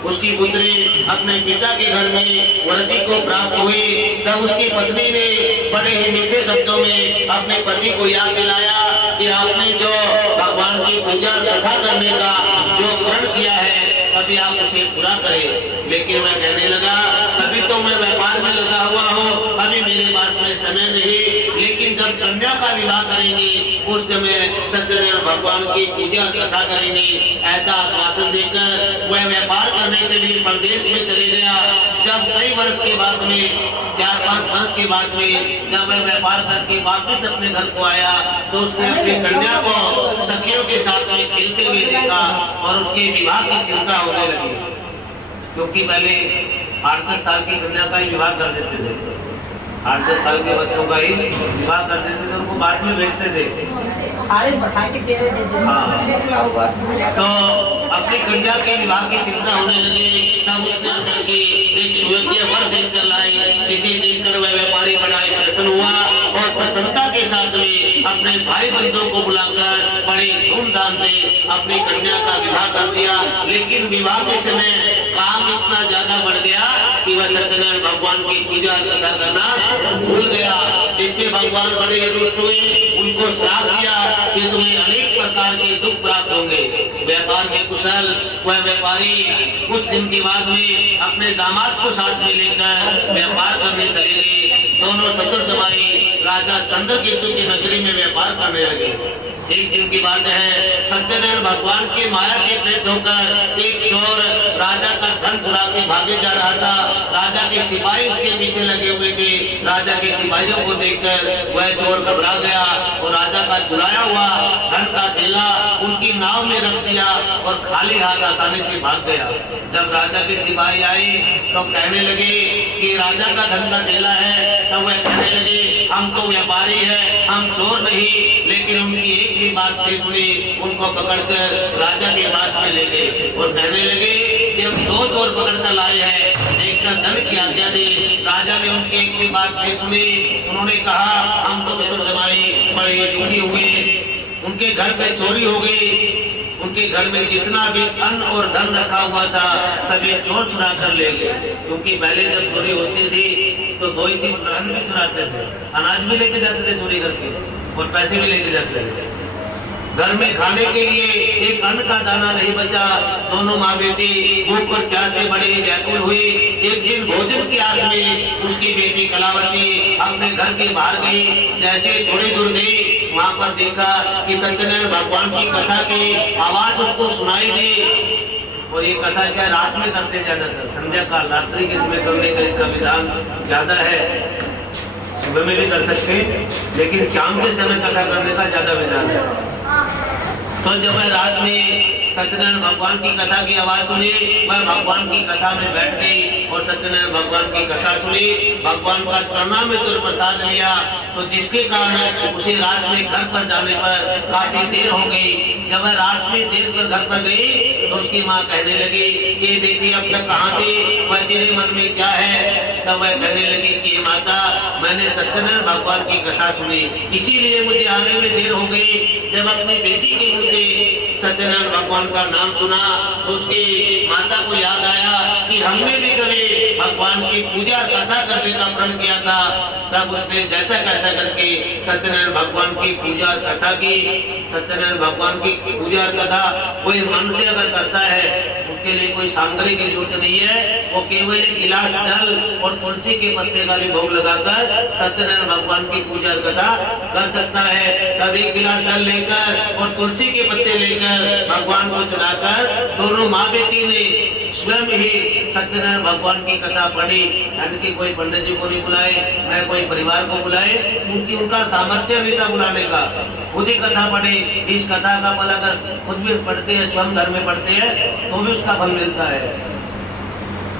उसकी पुत्री अपने पिता के घर में वृद्धि को प्राप्त हुई। तब उसकी पत्नी ने बड़े ही मीठे शब्दों में अपने पति को याद दिलाया कि आपने जो भगवान की पूजा कथा करने का जो प्रण किया है अभी आप उसे पूरा करें। लेकिन वह कहने लगा अभी तो मैं व्यापार में लगा हुआ हूँ, अभी मेरे पास में समय नहीं, लेकिन जब कन्या का विवाह करेंगे उस समय सत्यनारायण भगवान की पूजा कथा करेंगे। ऐसा आश्वासन देकर वह व्यापार करने के लिए प्रदेश में चले गया। जब कई वर्ष के बाद में 4-5 वर्ष के बाद में जब वह व्यापार करके वापस अपने घर को आया तो उसने अपनी कन्या को सखियों के साथ में खेलते हुए देखा और उसके विवाह की चिंता होने लगी, क्योंकि पहले 8-10 साल की कन्या का ही विवाह कर देते थे, 8-10 साल के बच्चों का ही विवाह कर देते थे, उनको बाद में भेजते थे। तो अपनी कन्या के विवाह की चिंता होने लगी। तब उसने अंदर की एक सुयोग्य वर देखकर लाई, जिसे देखकर वह व्यापारी बड़ा ही प्रसन्न हुआ और प्रसन्नता के साथ में अपने भाई बंधुओं को बुलाकर बड़े धूमधाम से अपनी कन्या का विवाह कर दिया। लेकिन विवाह के समय काम इतना ज्यादा बढ़ गया कि वह सत्यनारायण भगवान की पूजा कथा करना भूल गया, जिससे भगवान बड़े रुष्ट हुए, उनको श्राप दिया कि तुम्हें अनेक प्रकार के दुख प्राप्त होंगे। व्यापार में कुशल वह व्यापारी कुछ दिन के बाद में अपने दामाद को साथ में लेकर व्यापार करने चले गए। दोनों चतुर्दमाई राजा चंद्रकेतु की नगरी में व्यापार करने लगे। एक दिन की बात है, सत्यनारायण भगवान की माया के प्रेरित होकर एक चोर राजा का धन चुरा के भागे जा रहा था। राजा के सिपाही उसके पीछे लगे हुए थे। राजा के सिपाहियों को देखकर वह चोर घबरा गया और राजा का चुराया हुआ धन का थैला उनकी नाव में रख दिया और खाली हाथ आसानी से भाग गया। जब राजा के सिपाही आए तो कहने लगे कि राजा का धन का थैला है, तब वह कहने लगे हम तो व्यापारी है, हम चोर नहीं। लेकिन उनकी एक भी बात नहीं सुनी, उनको पकड़कर राजा के पास में ले गए और कहने लगे कि हम 2 चोर पकड़कर लाए हैं, देखकर दंड की आज्ञा दे। राजा ने उनकी एक भी बात नहीं सुनी। उन्होंने कहा हम तो चतुर्दमाई बड़े दुखी हुए, उनके घर पे चोरी हो गई, उनके घर में जितना भी अन्न और धन रखा हुआ था सभी चोर चुरा कर ले गए। क्योंकि पहले जब चोरी होती थी तो 2 ही चीज, अन्न भी चुराते थे, अनाज भी लेके जाते थे चोरी करके और पैसे भी लेके जाते थे। घर में खाने के लिए एक अन्न का दाना नहीं बचा। दोनों माँ बेटी भूख और प्यास से बड़ी व्याकुल हुई। एक दिन भोजन की आस में उसकी बेटी कलावती अपने घर के बाहर गई। जैसे थोड़ी दूर गई वहाँ पर देखा कि सत्यनारायण भगवान की कथा की आवाज उसको सुनाई दी। और ये कथा क्या रात में करते ज्यादातर, संध्या काल रात्रि के समय करने का इसका विधान ज्यादा है। सुबह में भी कर सकते हैं, लेकिन शाम के समय कथा करने का ज्यादा विधान है। तो जब वह रात में सत्यनारायण भगवान की कथा की आवाज सुनी, वह भगवान की कथा में बैठ गई और सत्यनारायण भगवान की कथा सुनी, भगवान का चरणामृत प्रसाद लिया। तो जिसके कारण उसे रात में घर पर जाने पर काफी देर हो गई। जब वह रात में देर कर घर पर गई तो उसकी माँ कहने लगी कि बेटी अब तक कहाँ थी, वह तेरे मन में क्या है? तब वह कहने लगी कि माता, मैंने सत्यनारायण भगवान की कथा सुनी, इसीलिए मुझे आने में देर हो गई। जब अपनी बेटी के मुँह से सत्यनारायण भगवान का नाम सुना तो उसकी माता को याद आया कि हमने भी कभी भगवान की पूजा कथा करने का प्रण किया था। तब उसने जैसा कैसा करके सत्यनारायण भगवान की पूजा कथा की। सत्यनारायण भगवान की पूजा कथा कोई मन से अगर करता है उसके लिए कोई सामग्री की जरूरत नहीं है, वो केवल एक गिलास जल और तुलसी के पत्ते का भी भोग लगाकर सत्यनारायण भगवान की पूजा कथा कर सकता है। तब एक गिलास जल लेकर और तुलसी के पत्ते लेकर भगवान को चढ़ाकर दोनों माँ बेटी ने स्वयं ही सत्यनारायण भगवान की कथा पढ़ी। यानी कि कोई पंडित जी को नहीं बुलाए, न कोई परिवार को बुलाए, क्योंकि उनका सामर्थ्य नहीं था बुलाने का, खुद ही कथा पढ़े। इस कथा का फल अगर खुद भी पढ़ते हैं, स्वयं घर में पढ़ते हैं, तो भी उसका फल मिलता है।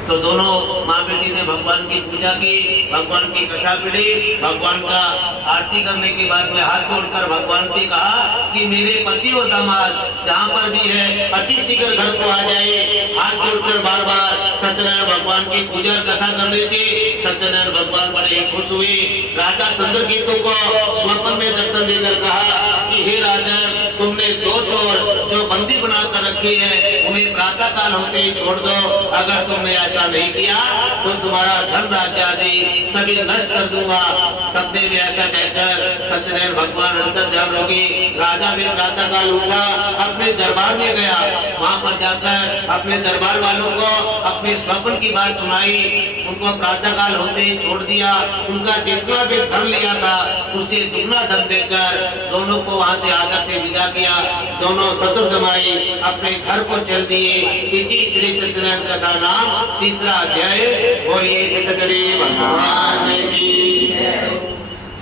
तो दोनों माँ बेटी ने भगवान की पूजा की, भगवान की कथा पढ़ी। भगवान का आरती करने के बाद में हाथ जोड़कर भगवान से कहा कि मेरे पति और दामाद जहाँ पर भी है अति शीघ्र घर को आ जाए। हाथ जोड़कर बार बार सत्यनारायण भगवान की पूजा कथा करने से सत्यनारायण भगवान बड़े ही खुश हुए। राजा चंद्रकेतु को स्वप्न में दर्शन देकर कहा कि हे राजन, तुमने दो चोर जो बंदी बनाकर रखे हैं उन्हें प्रातः काल होते ही छोड़ दो। अगर तुमने ऐसा नहीं किया तो तुम्हारा धन राज्य आदि सभी नष्ट कर दूंगा। सबने भी ऐसा कहकर सत्यनारायण भगवान अंतर्ध्यान हो गए। राजा भी प्रातः काल उठा, अपने दरबार में गया। वहां पर जाकर अपने दरबार वालों को अपने स्वप्न की बात सुनाई। उनको प्रातः काल होते ही छोड़ दिया। उनका जितना भी धन लिया था उससे दुगना धन देकर दोनों को वहां से आदर से विदा किया। दोनों ससुर जमाई अपने घर को चल दिए। इसी श्री सत्यनारायण कथा नाम तीसरा अध्याय। बोलिए सतगुरु भगवान की जय।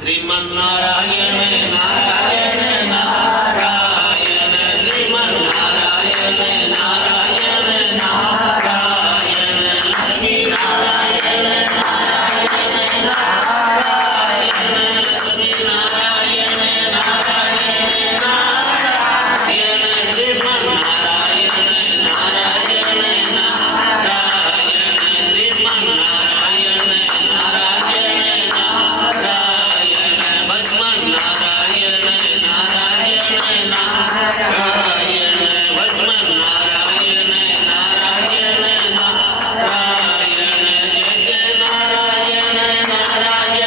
श्रीमन नारायण नारायण नारायण, श्रीमन नारायण नारायण नारायण, लक्ष्मी नारायण नारायण नारायण, लक्ष्मी नारायण नारायण नारायण, श्रीमन नारायण नारायण नारायण, श्रीमन नारायण नारायण नारायण, भजमन नारायण नारायण नारायण, भजमन नारायण नारायण नारायण, जय जय नारायण नारायण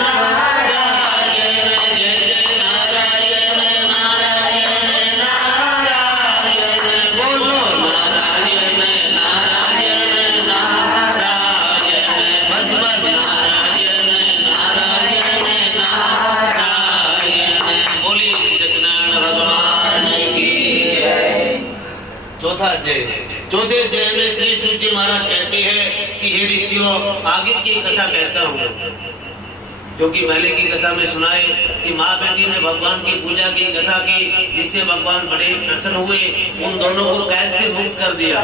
नारायण, जय जय नारायण नारायण नारायण, बोलो नारायण नारायण नारायण, भजमन नारायण नारायण नारायण। बोलिए सत्यनारायण भगवान की जय। चौथा अध्याय। चौथे अध्याय में श्री सूत जी महाराज कहते हैं कि हे ऋषियों, आगे की कथा कहता हूँ जो कि पहले की कथा में सुनाए कि माँ बेटी ने भगवान की पूजा की कथा की, जिससे भगवान बड़े प्रसन्न हुए। उन दोनों को कैद से मुक्त कर दिया।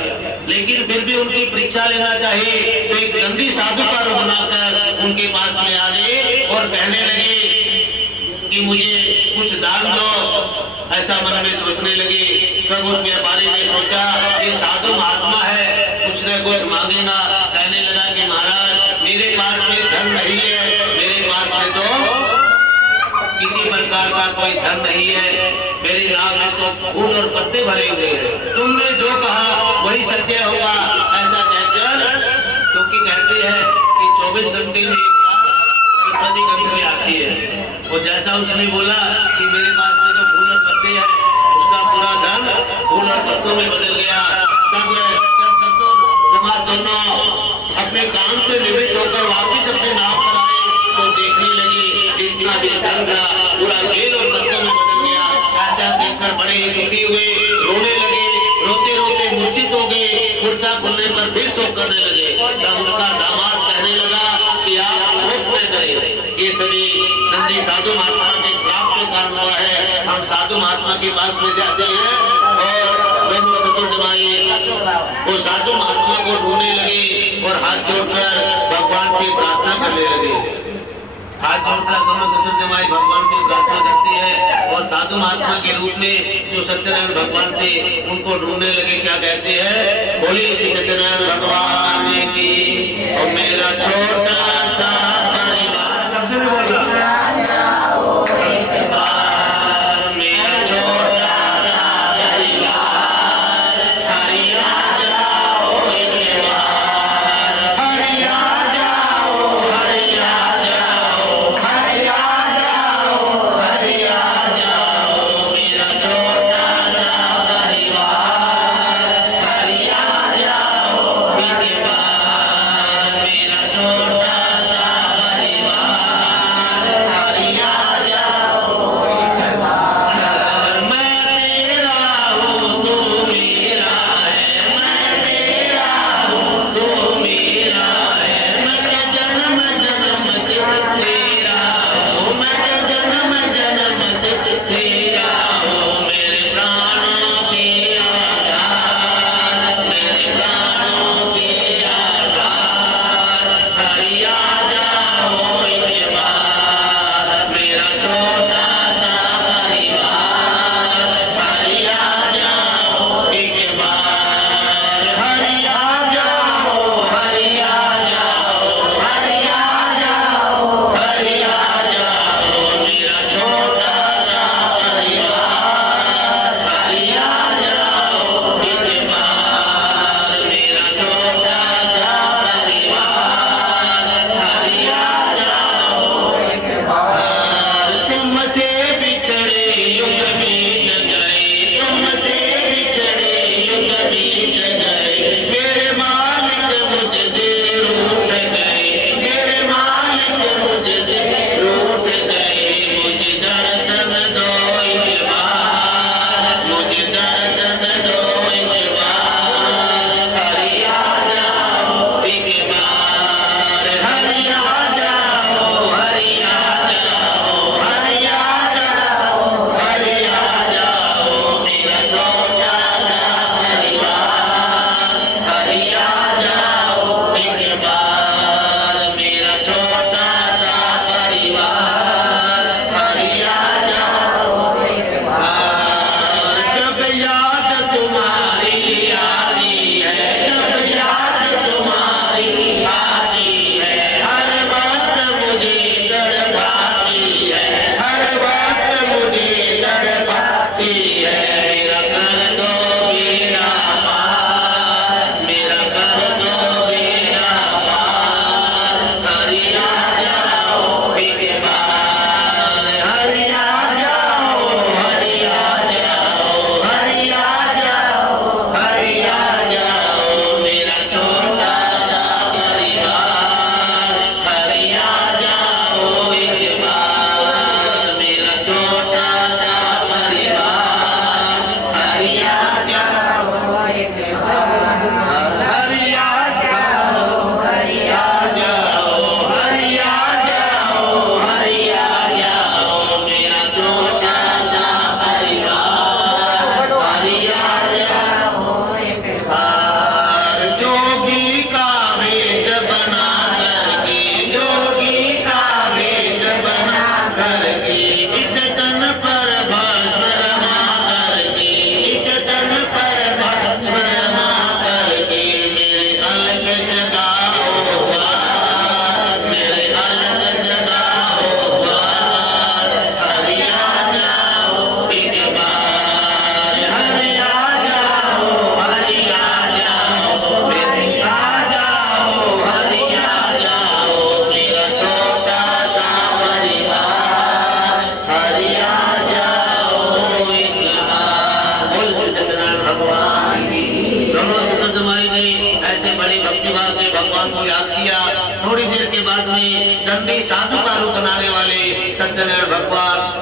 लेकिन फिर भी उनकी परीक्षा लेना चाहिए तो एक दंडी साधु का रूप बनाकर उनके पास में आ गए और कहने लगे कि मुझे कुछ दान दो। ऐसा मन में सोचने लगे। तब उस व्यापारी ने सोचा ये साधु महात्मा है, कुछ न कुछ मांगेगा। कहने लगा कि महाराज, मेरे पास में धन नहीं है, मेरे पास में तो किसी प्रकार का कोई धन नहीं है, मेरे नाम में तो फूल और पत्ते भरे हुए हैं। तुमने जो कहा वही सत्य होगा। ऐसा कहकर, क्योंकि कहते हैं कि 24 घंटे में एक बार सरस्वती गंध में आती है। और जैसा उसने बोला कि मेरे पास में तो फूल और पत्ते हैं, उसका पूरा धन फूल और पत्तों में बदल गया। तब जब ससुर जमात दोनों अपने काम से निवृत्त होकर वापिस अपने नाव पर आए तो देखने लगे जितना भी धन था पूरा गेल और पत्तों में बदल गया। ऐसा देखकर बड़े ही दुखी हुए, रोने लगे। रोते रोते मूर्छित हो गए। मूर्छा खुलने पर फिर शोक करने लगे। तब उसका दामाद कहने लगा कि आप शोक न करें, ये सभी नंदी साधु महात्मा के श्राप के कारण हुआ है। हम साधु महात्मा के पास में जाते हैं और दोनों ससुर जमाई वो साधु महात्मा को ढूंढने लगे और हाथ जोड़कर भगवान से प्रार्थना करने लगे। हाथ जोड़कर दोनों चतुर्दमाई भगवान की प्रार्थना करती है और साधु महात्मा के रूप में जो सत्यनारायण भगवान थे उनको ढूंढने लगे। क्या कहते हैं? बोली श्री सत्यनारायण भगवान की। और मेरा छोटा सा परिवार सबसे नहीं बोल रहा,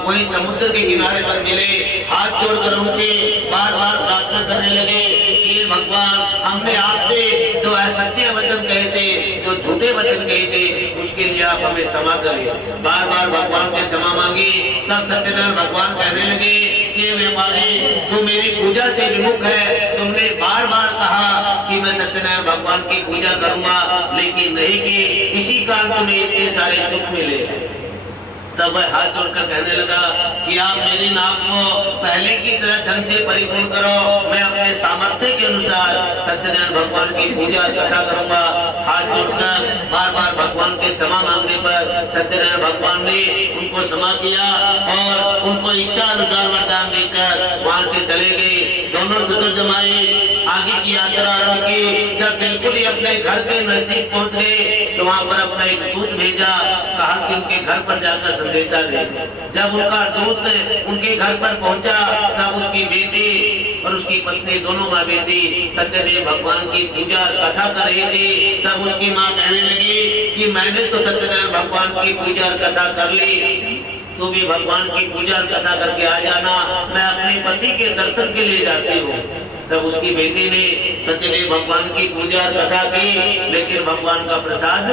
वही समुद्र के किनारे पर मिले, हाथ जोड़कर उनसे बार बार प्रार्थना करने लगे कि भगवान, हमने आपसे जो असत्य वचन कहे थे, जो झूठे वचन कहे थे, उसके लिए आप हमें क्षमा करें। बार बार भगवान से क्षमा मांगी। तब सत्यनारायण भगवान कहने लगे कि व्यापारी, तू मेरी पूजा से विमुख है। तुमने बार बार कहा कि मैं सत्यनारायण भगवान की पूजा करूंगा, लेकिन नहीं की। इसी कारण तुम्हें इतने सारे दुख मिले। तब वह हाथ जोड़कर कहने लगा कि आप मेरी नाव को पहले की तरह धन से परिपूर्ण करो, मैं अपने सामर्थ्य के अनुसार सत्यनारायण भगवान की पूजा कथा करूंगा। हाथ जोड़कर बार बार भगवान के क्षमा मांगने पर सत्यनारायण भगवान ने उनको क्षमा किया और उनको इच्छा अनुसार वरदान देकर वहां से चले गए। दोनों ससुर जमाई आगे की यात्रा आरंभ की। जब बिल्कुल ही अपने घर के नजदीक पहुंच गए तो वहां पर अपना एक दूत भेजा, कहा कि उनके घर पर जाकर संदेशा दे। जब उनका दूत उनके घर पर पहुंचा तब उसकी बेटी और उसकी पत्नी दोनों माँ बेटी सत्यदेव भगवान की पूजा कथा कर रही थी। तब उसकी माँ कहने लगी कि मैंने तो सत्यनारायण भगवान की पूजा कथा कर ली, तू भी भगवान की पूजा कथा करके आ जाना, मैं अपने पति के दर्शन के लिए जाती हूँ। तब उसकी बेटी ने सत्यदेव भगवान की पूजा कथा की, लेकिन भगवान का प्रसाद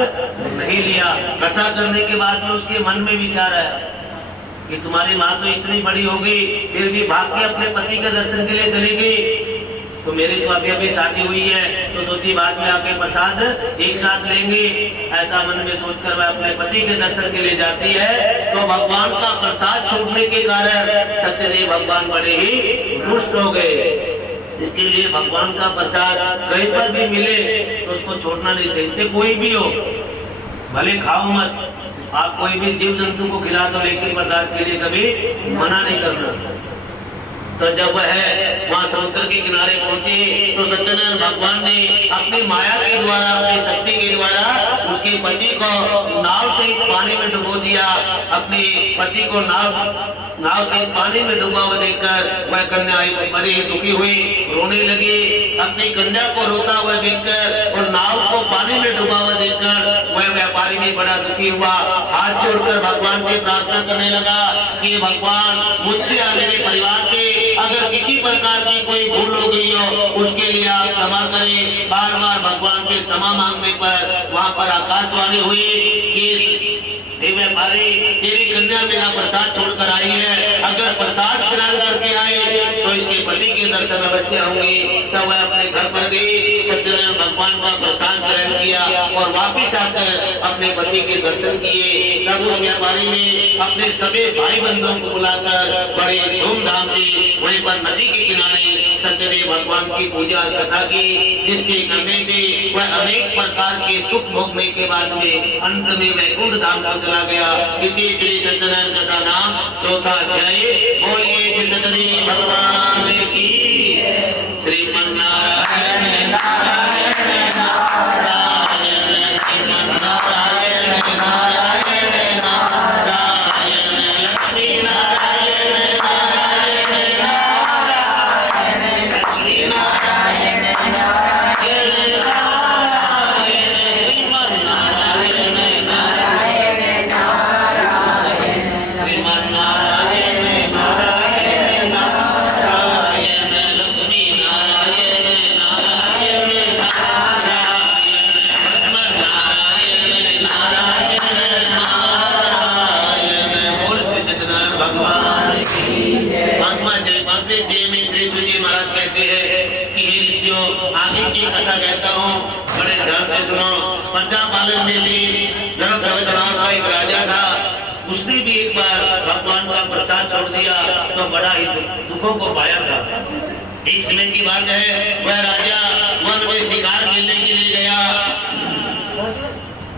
नहीं लिया। कथा करने के बाद में उसके मन में विचार आया कि तुम्हारी माँ तो इतनी बड़ी हो गई, फिर भी भाग के अपने पति के दर्शन के लिए चली गई, तो मेरी तो अभी अभी शादी हुई है, तो सोची बाद में आके प्रसाद एक साथ लेंगे। ऐसा मन में सोचकर वह अपने पति के दर्शन के लिए जाती है तो भगवान का प्रसाद छोड़ने के कारण सत्यदेव भगवान बड़े ही रुष्ट हो गए। इसके लिए भगवान का प्रसाद कहीं पर भी मिले तो उसको छोड़ना नहीं चाहिए, चाहे कोई भी हो, भले खाओ मत, आप कोई भी जीव जंतु को खिला दो, लेकिन प्रसाद के लिए कभी मना नहीं करना। तो जब वह वहाँ समुद्र के किनारे पहुंचे तो सत्यनारायण भगवान ने अपनी माया के द्वारा, अपनी शक्ति के द्वारा उसके पति को नाव से पानी में डुबो दिया। अपने पति को नाव से पानी में डूबा हुआ देखकर वह कन्या बड़ी दुखी हुई, रोने लगी। अपनी कन्या को रोता हुआ देखकर और नाव को पानी में डूबा हुआ देखकर वह व्यापारी भी बड़ा दुखी हुआ। हाथ जोड़कर भगवान से प्रार्थना करने लगा कि भगवान मुझसे और मेरे परिवार से अगर किसी प्रकार की कोई भूल हो गई हो उसके लिए आप क्षमा करें। बार बार भगवान से क्षमा मांगने पर वहाँ पर आकाशवाणी हुई कि व्यापारी तेरी कन्या मेरा प्रसाद छोड़कर आई है, अगर प्रसाद ग्रहण करके आए तो इसके पति के दर्शन अवश्य होंगे। तब वह अपने घर पर गई, सत्यनारायण भगवान का प्रसाद ग्रहण किया और वापिस आकर अपने पति के दर्शन किए। तब उस व्यापारी ने अपने सभी भाई बंधुओं को बुलाकर बड़े धूमधाम से वहीं पर नदी के किनारे सत्यदेव भगवान की पूजा कथा की, जिसके करने से वह अनेक प्रकार के सुख भोगने के बाद में अंत में वैकुंठ धाम को चला गया। इति श्री सत्यनारायण कथा नाम चौथा अध्याय। बोलिए श्री सत्यदेव भगवान की। श्रीमन्नारायण नारायण नारायण श्रीमन्नारायण नारायण नारायण लक्ष्मी नारायण नारायण नारायण लक्ष्मी नारायण नारायण नारायण श्रीमन्नारायण नारायण नारायण श्रीमन्नारायण नारायण नारायण लक्ष्मी नारायण नारायण नारायण ब्रह्मनारायण नारायण नारायण। बोल श्री सत्यनारायण भगवान की जय। पांचवें अध्याय में श्री सुजी महाराज कहते हैं कि हे ऋषियों, आगे की कथा कहता हूँ, बड़े ध्यान से सुनो। प्रजा पालन में धर्मध्वज नाम का एक राजा था, उसने भी एक बार भगवान का प्रसाद छोड़ दिया तो बड़ा ही दुखों को पाया था। एक समय की बात है, वह राजा वन में शिकार खेलने के लिए गया।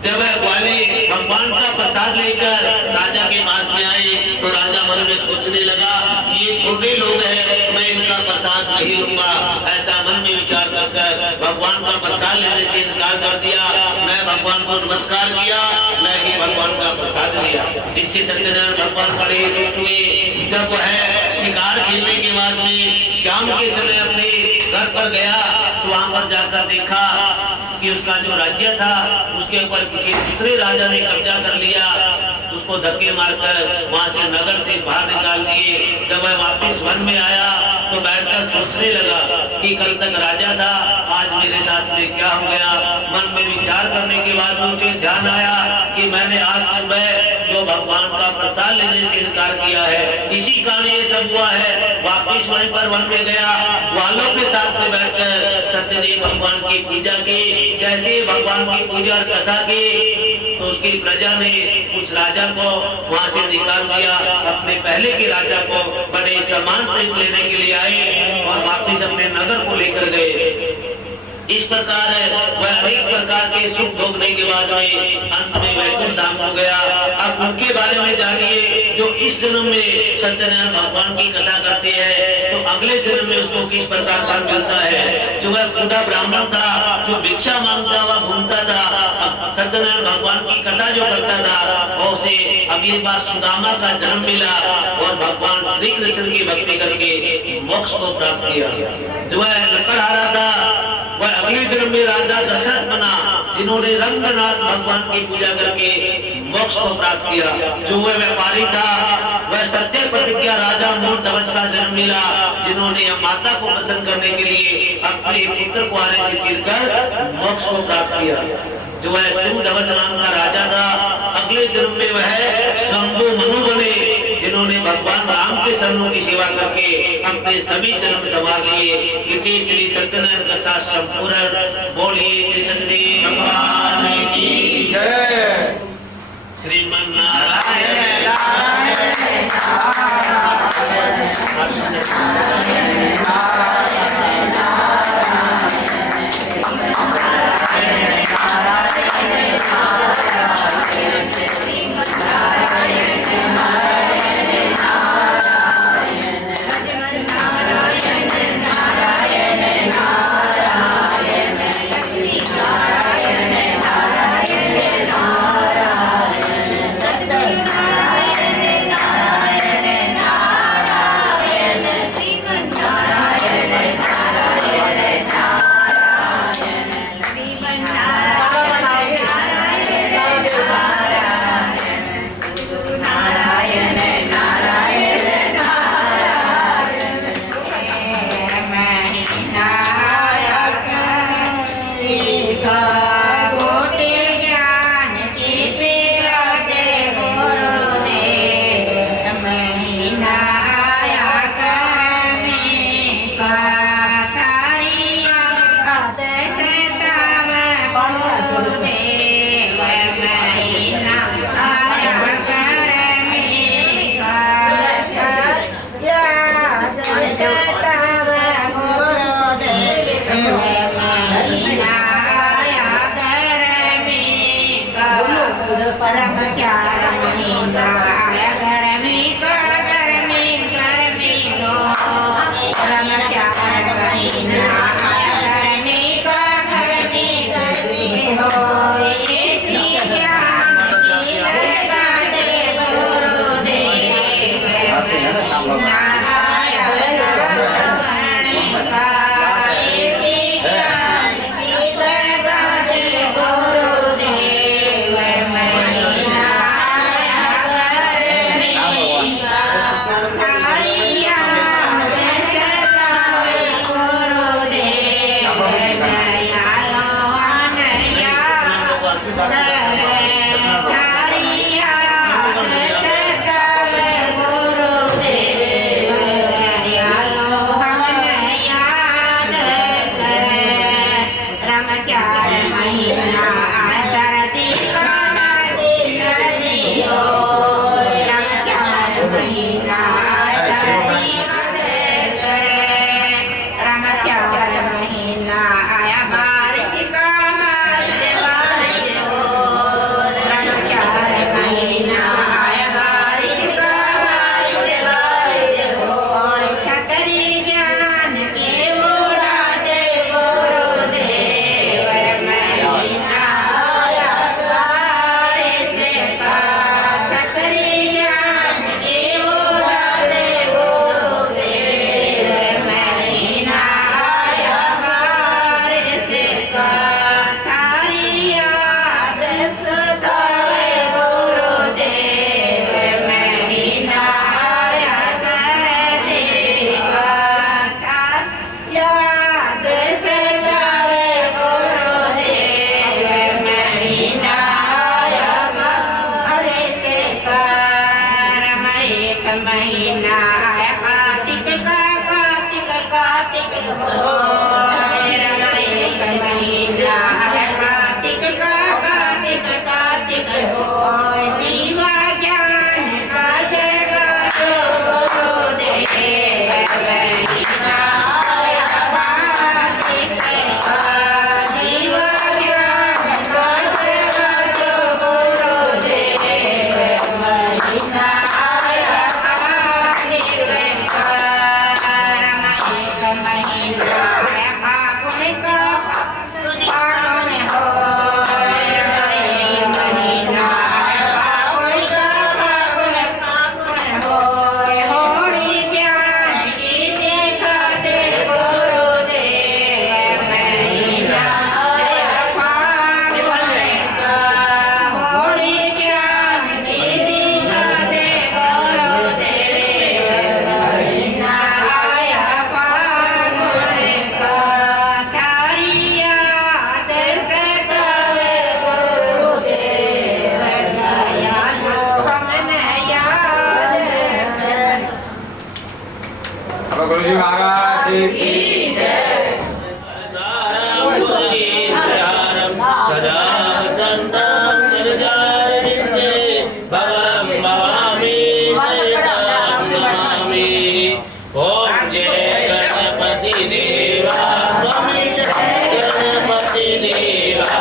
जब वह ग्वाली भगवान का प्रसाद लेकर राजा के पास में आई तो राजा मन में सोचने लगा कि ये छोटे लोग हैं, मैं इनका प्रसाद नहीं लूंगा। ऐसा मन में विचार कर भगवान का प्रसाद लेने से इनकार कर दिया। मैं भगवान को नमस्कार किया, मैं ही भगवान का प्रसाद लिया। जिससे सत्यनारायण भगवान बड़े दुष्ट हुए। जब वह शिकार खेलने के बाद में शाम के समय अपने घर पर गया तो वहां पर जाकर देखा कि उसका जो राज्य था उसके ऊपर किसी दूसरे राजा ने कब्जा कर लिया। उसको धक्के मारकर वहां से नगर से बाहर निकाल दिए। जब वह वापस वन में आया तो बैठकर सोचने लगा कि कल तक राजा था, आज मेरे साथ में क्या हो गया। मन में विचार करने के बाद मुझे ध्यान आया कि मैंने आज सुबह जो भगवान का प्रसाद लेने से इनकार किया है, इसी कारण ये सब हुआ है। वापिस वहीं पर वन में गया, वालों के साथ में बैठकर सत्यदेव भगवान की पूजा की। जैसे भगवान की पूजा कथा की तो उसकी प्रजा ने उस राजा को वहां से निकाल दिया। अपने पहले के राजा को बड़े सम्मान से लेने के लिए आए और वापिस अपने नगर को लेकर गए। इस प्रकार वह अनेक प्रकार के सुख भोगने के बाद में अंत में वैकुंठ धाम हो गया। अब उनके बारे में जानिए जो इस जन्म में सत्यनारायण भगवान की कथा करते हैं, तो अगले जन्म में उसको किस प्रकार फल मिलता है। जो वह बूढ़ा ब्राह्मण था, जो भिक्षा मांगता हुआ घूमता था, अब सत्यनारायण भगवान की कथा जो करता था, वो उसे अगली बार सुदामा का जन्म मिला और भगवान श्री कृष्ण की भक्ति करके मोक्ष को प्राप्त किया। जो है लकड़हारा था, वह अगले जन्म में राजा दशरथ बना, जिन्होंने रंगनाथ भगवान की पूजा करके मोक्ष को प्राप्त किया। जो वह व्यापारी था, वह सत्य प्रतिज्ञा राजा मूर्धवज का जन्म मिला, जिन्होंने माता को प्रसन्न करने के लिए अपने पुत्र को आने से चीरकर मोक्ष को प्राप्त किया। जो वह मूर्धवज नाम का राजा था, अगले जन्म में वह शंभु मनु बने, जिन्होंने भगवान राम के चरणों की सेवा करके अपने सभी जन्म संभाल लिए। इति श्री सत्यनारायण कथा संपूर्ण। बोलिए श्री सत्यनारायण भगवान की जय। श्रीमन्नारायण Hare ओम जय गणपति देवा स्वामी गणपति देवा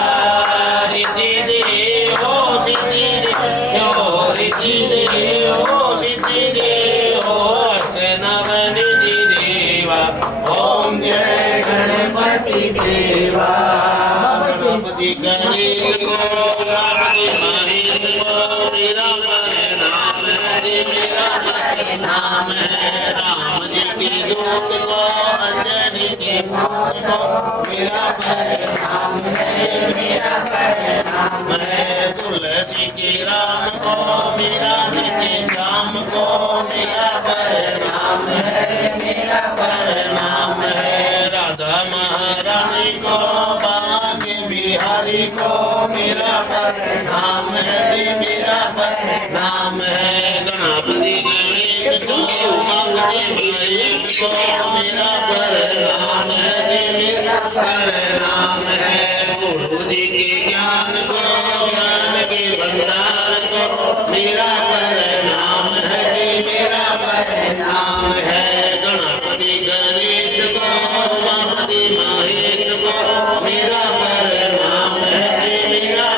रिद्धि देवो सिद्धि देवो रिद्धि देवो सिद्धि देवो अष्टनवनिधि देवा ओम जय गणपति देवा गणपति गणेश गणपति महेश मेरा नाम है मेरा नाम है राम जी की दूत को अंजनी के पुत्र को मेरा नाम है मेरा नाम है तुलसी के राम को मेरा नित्य श्याम को मेरा नाम है मेरा नाम है राधा महारानी को बांके बिहारी को मेरा नाम है मेरा नाम है गणपति गणेश को मेरा नाम है मेरा नाम है गुरु जी के ज्ञान को ज्ञान के भंडार को मेरा नाम है मेरा नाम है गणपति गणेश को गणपति महेश को मेरा नाम है मेरा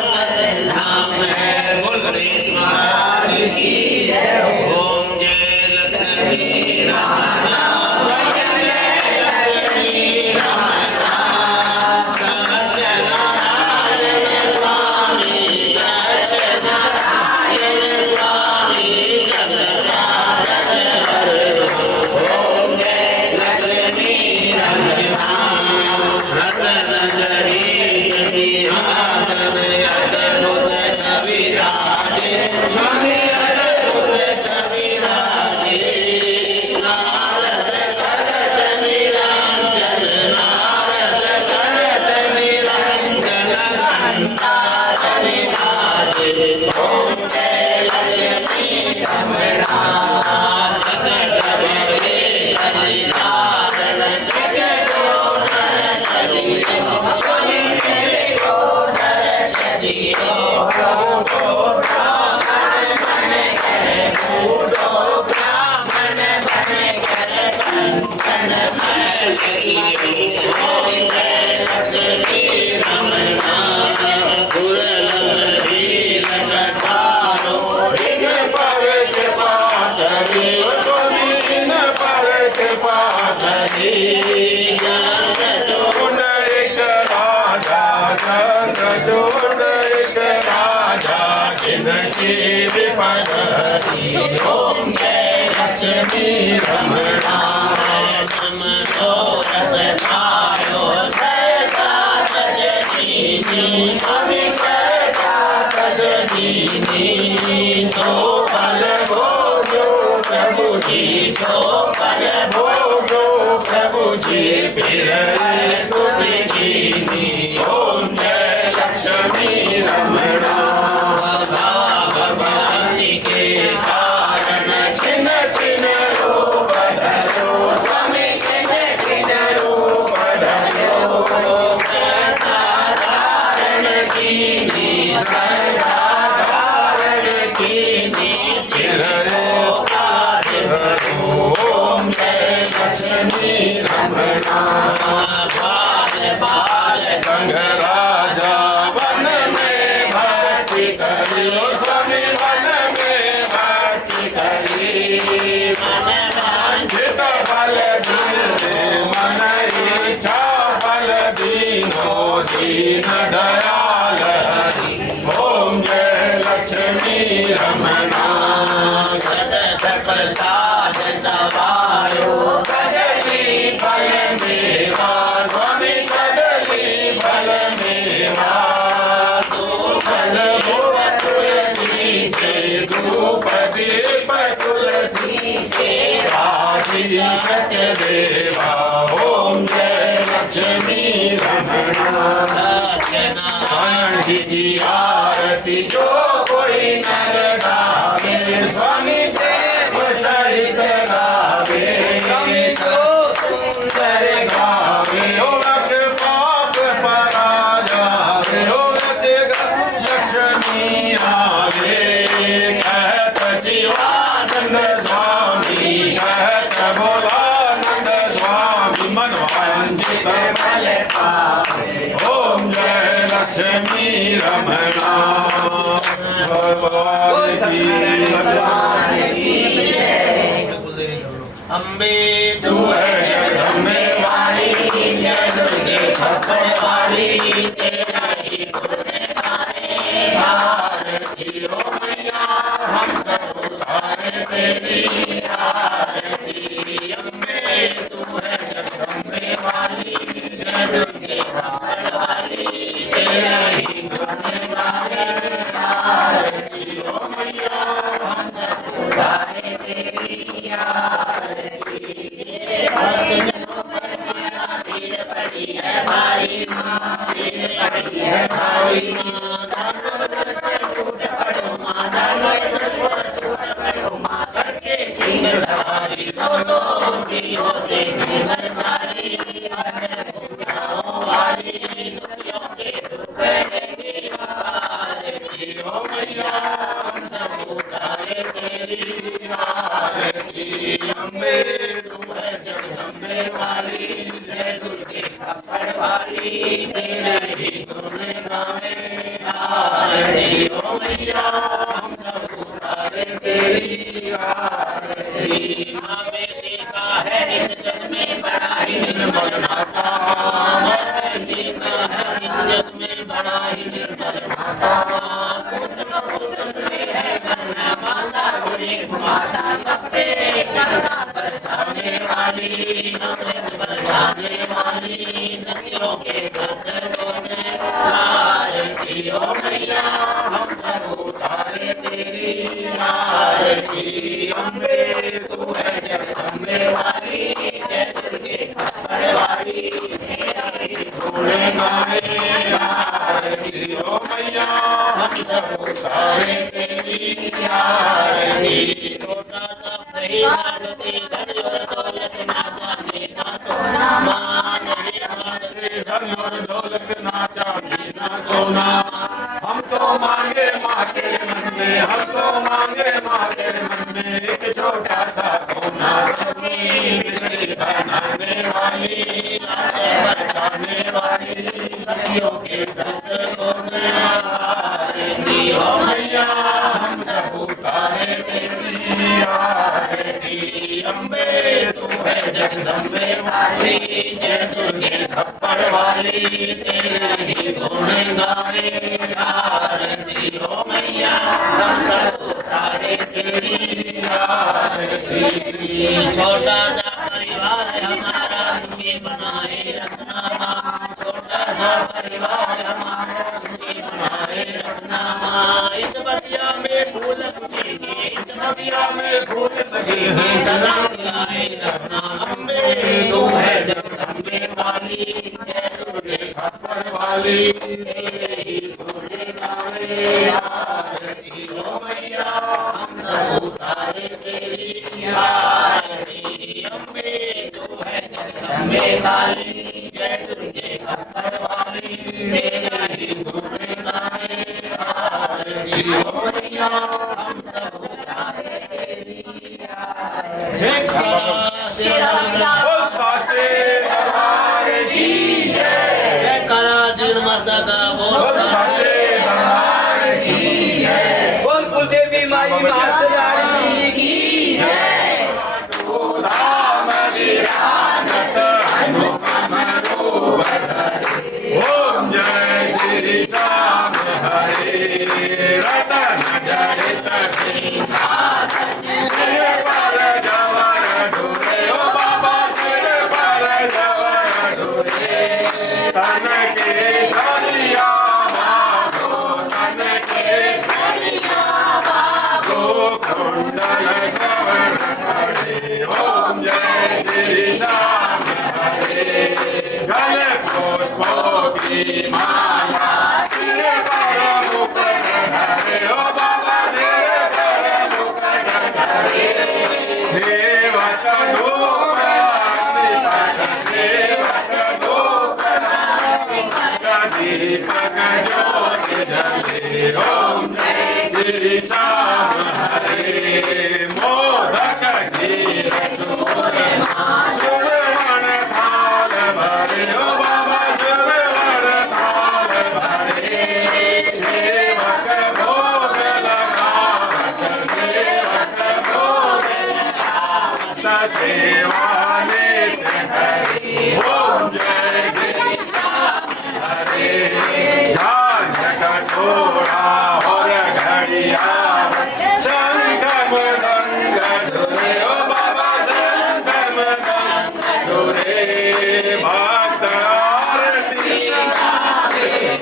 नाम है बोल गणेश महाराज की जय ओम जय लक्ष्मी राम ओम जय लक्ष्मी रमणा स्वामी तो पल भोजो प्रभु जी तो पल भोजो प्रभु जी फिर स्तुति कीनी ओम जय लक्ष्मी रमणा भगवानी के कारण छिन छिन रूप धरो स्वामी छिन छिन रूप धरो धारण कीनी सदा धारण कीनी ओम जय लक्ष्मी रमणा बाल संग राजा वन में भक्ति करियो स्वामी वन में भक्ति करी मन वांछित फल दीने मन इच्छा फल दीनो दीन दयाल हरि ओम जय लक्ष्मी रमणा प्रसाद सवारो कदली फल मेवा स्वामी कदली फल मेवा तो फल भोग तुलसी से धूप दीप तुलसी से आदि सत्य देवा ओम जय लक्ष्मी रमणा सत्यनारायण की आरती जो कोई नर गावे स्वामी सहित गावे स्वामी जो सुंदर गावे फल पावे। ओम जय लक्ष्मी रमणा भगवान की अम्बे तू है जगदम्बे वाली जय दुर्गे खप्पर वाली तेरा ही गुण गाए। आरती ओ मैया हम सब उतारे तेरी आरती। अम्बे तू है जगदम्बे वाली जय दुर्गे खप्पर वाली तेरा ही गुण गाए। आरती ओ मैया हम सब उतारे तेरी आरती। पड़ी है भारी माँ पड़ी है भारी माँ टूट पड़ो माँ पड़ो माँ करके सिंह सवारी सो सिंह से सारी वाली दुखियों के दुख देगी। आरती ओ मैया हम सब उतारे तेरी आरती। अम्बे तू है जगदम्बे वाली जय दुर्गे खप्पर वाली तेरे ही गुण गावे। आरती ओ मैया हम सब उतारे तेरी आरती। माँ बेटे का है इस जग में बड़ा ही निर्मल नाता। बेटी का है इस जग में बड़ा ही निर्मल नाता। है कन्या माता गुरी माता सब पे करुणा बरसाने वाली अमृत बरसाने वाली नदियों के सत्संगों में। आरती ओ मैया हम सब उतारे तेरी आरती। अम्बे तू है जगदम्बे वाली जय दुर्गे खप्पर वाली तेरा ही गुण गाए। आरती ओ मैया हम सब उतारे तेरी आरती। छोटा सा सही मानसी धन और दौलत ना जाने ना सोना। माँ नहीं मानते धन और दौलत ना चांदी ना सोना। हम तो मांगे माँ के मन में हम तो मांगे माँ के मन में एक छोटा सा सोना। बिजली बनाने वाली बचाने वाली सदियों के सत्संगों में। आरती ओ मैया हम सब उतारे तेरी आरती। अम्बे तू है जगदम्बे वाली जय दुर्गे खप्पर वाली तेरे ही गुण गाए। आरती ओ मैया हम सब उतारे तेरी आरती। छोटा सा परिवार हमारा सुखी बनाए रखना माँ। छोटा सा परिवार हमारा सुखी बनाए रखना माँ। इस बतिया में फूल लगेंगे इस बतिया में फूल लगेंगे सदा खिलाए रखना। अम्बे तू है जगदम्बे वाली जय दुर्गे खप्पर वाली तेरे ही गुण गाए। आरती ओ मैया हम सब उतारे तेरी आरती। अम्बे तू है जगदम्बे वाली जय दुर्गे खप्पर वाली तेरे ही गुण गाए। आरती ओ मैया हम सब उतारे तेरी आरती। साचे दरबार की जय। जयकारा जिन माता का बोल साचे दरबार की जय। बोल कुलदेवी माई महासरानी की जय। राम विराजत अनुपम रूप धरे। ओम जय श्री श्याम हरे रतन जड़ित सिंहासन सिर पर जवर ढूरे। ओ बाबा सिर पर जवर ढूरे। तन के सरिया बागो तन के सरिया बागो कुंडल श्रवण करे। ओम जय श्री श्याम हरे जल पुष्पों की माला सिर पर मुकुट धरे। ओ बाबा सिर पर मुकुट धरे। देवत लोक देवत लोक दीपक ज्योति जले। ओम जय श्री श्याम हरे मोदक घी चूर सुरवण थाल भरे।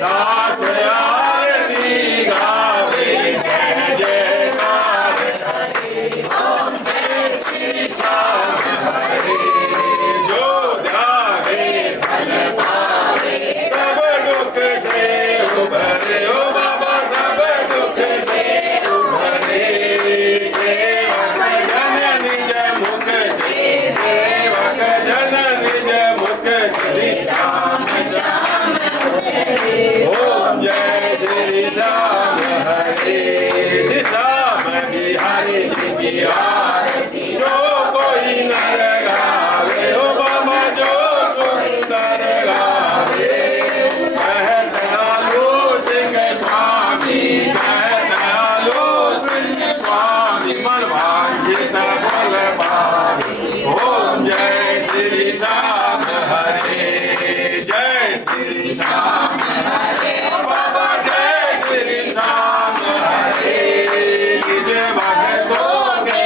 दास आरती गावे जय जयकार ओम जय श्री श्याम हरे जो ध्यावे फल पावे सब दुख से उभरे ओ बाबा सब दुख से उभरे सेवक जन निज मुख से सेवक जन निज मुख से श्याम श्याम ओम जय श्री श्याम हरे श्री श्याम बिहारी जी की आरती जो कोई नर गावे ओ बाबा जो सुंदर गावे दयालु सिंह स्वामी दयालु सिंह स्वामी मन वांछित फल पावे ओम जय श्री श्याम हरे जय श्री श्याम हरे बाबा जय श्री श्याम हरे निज भक्तों के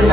छोड़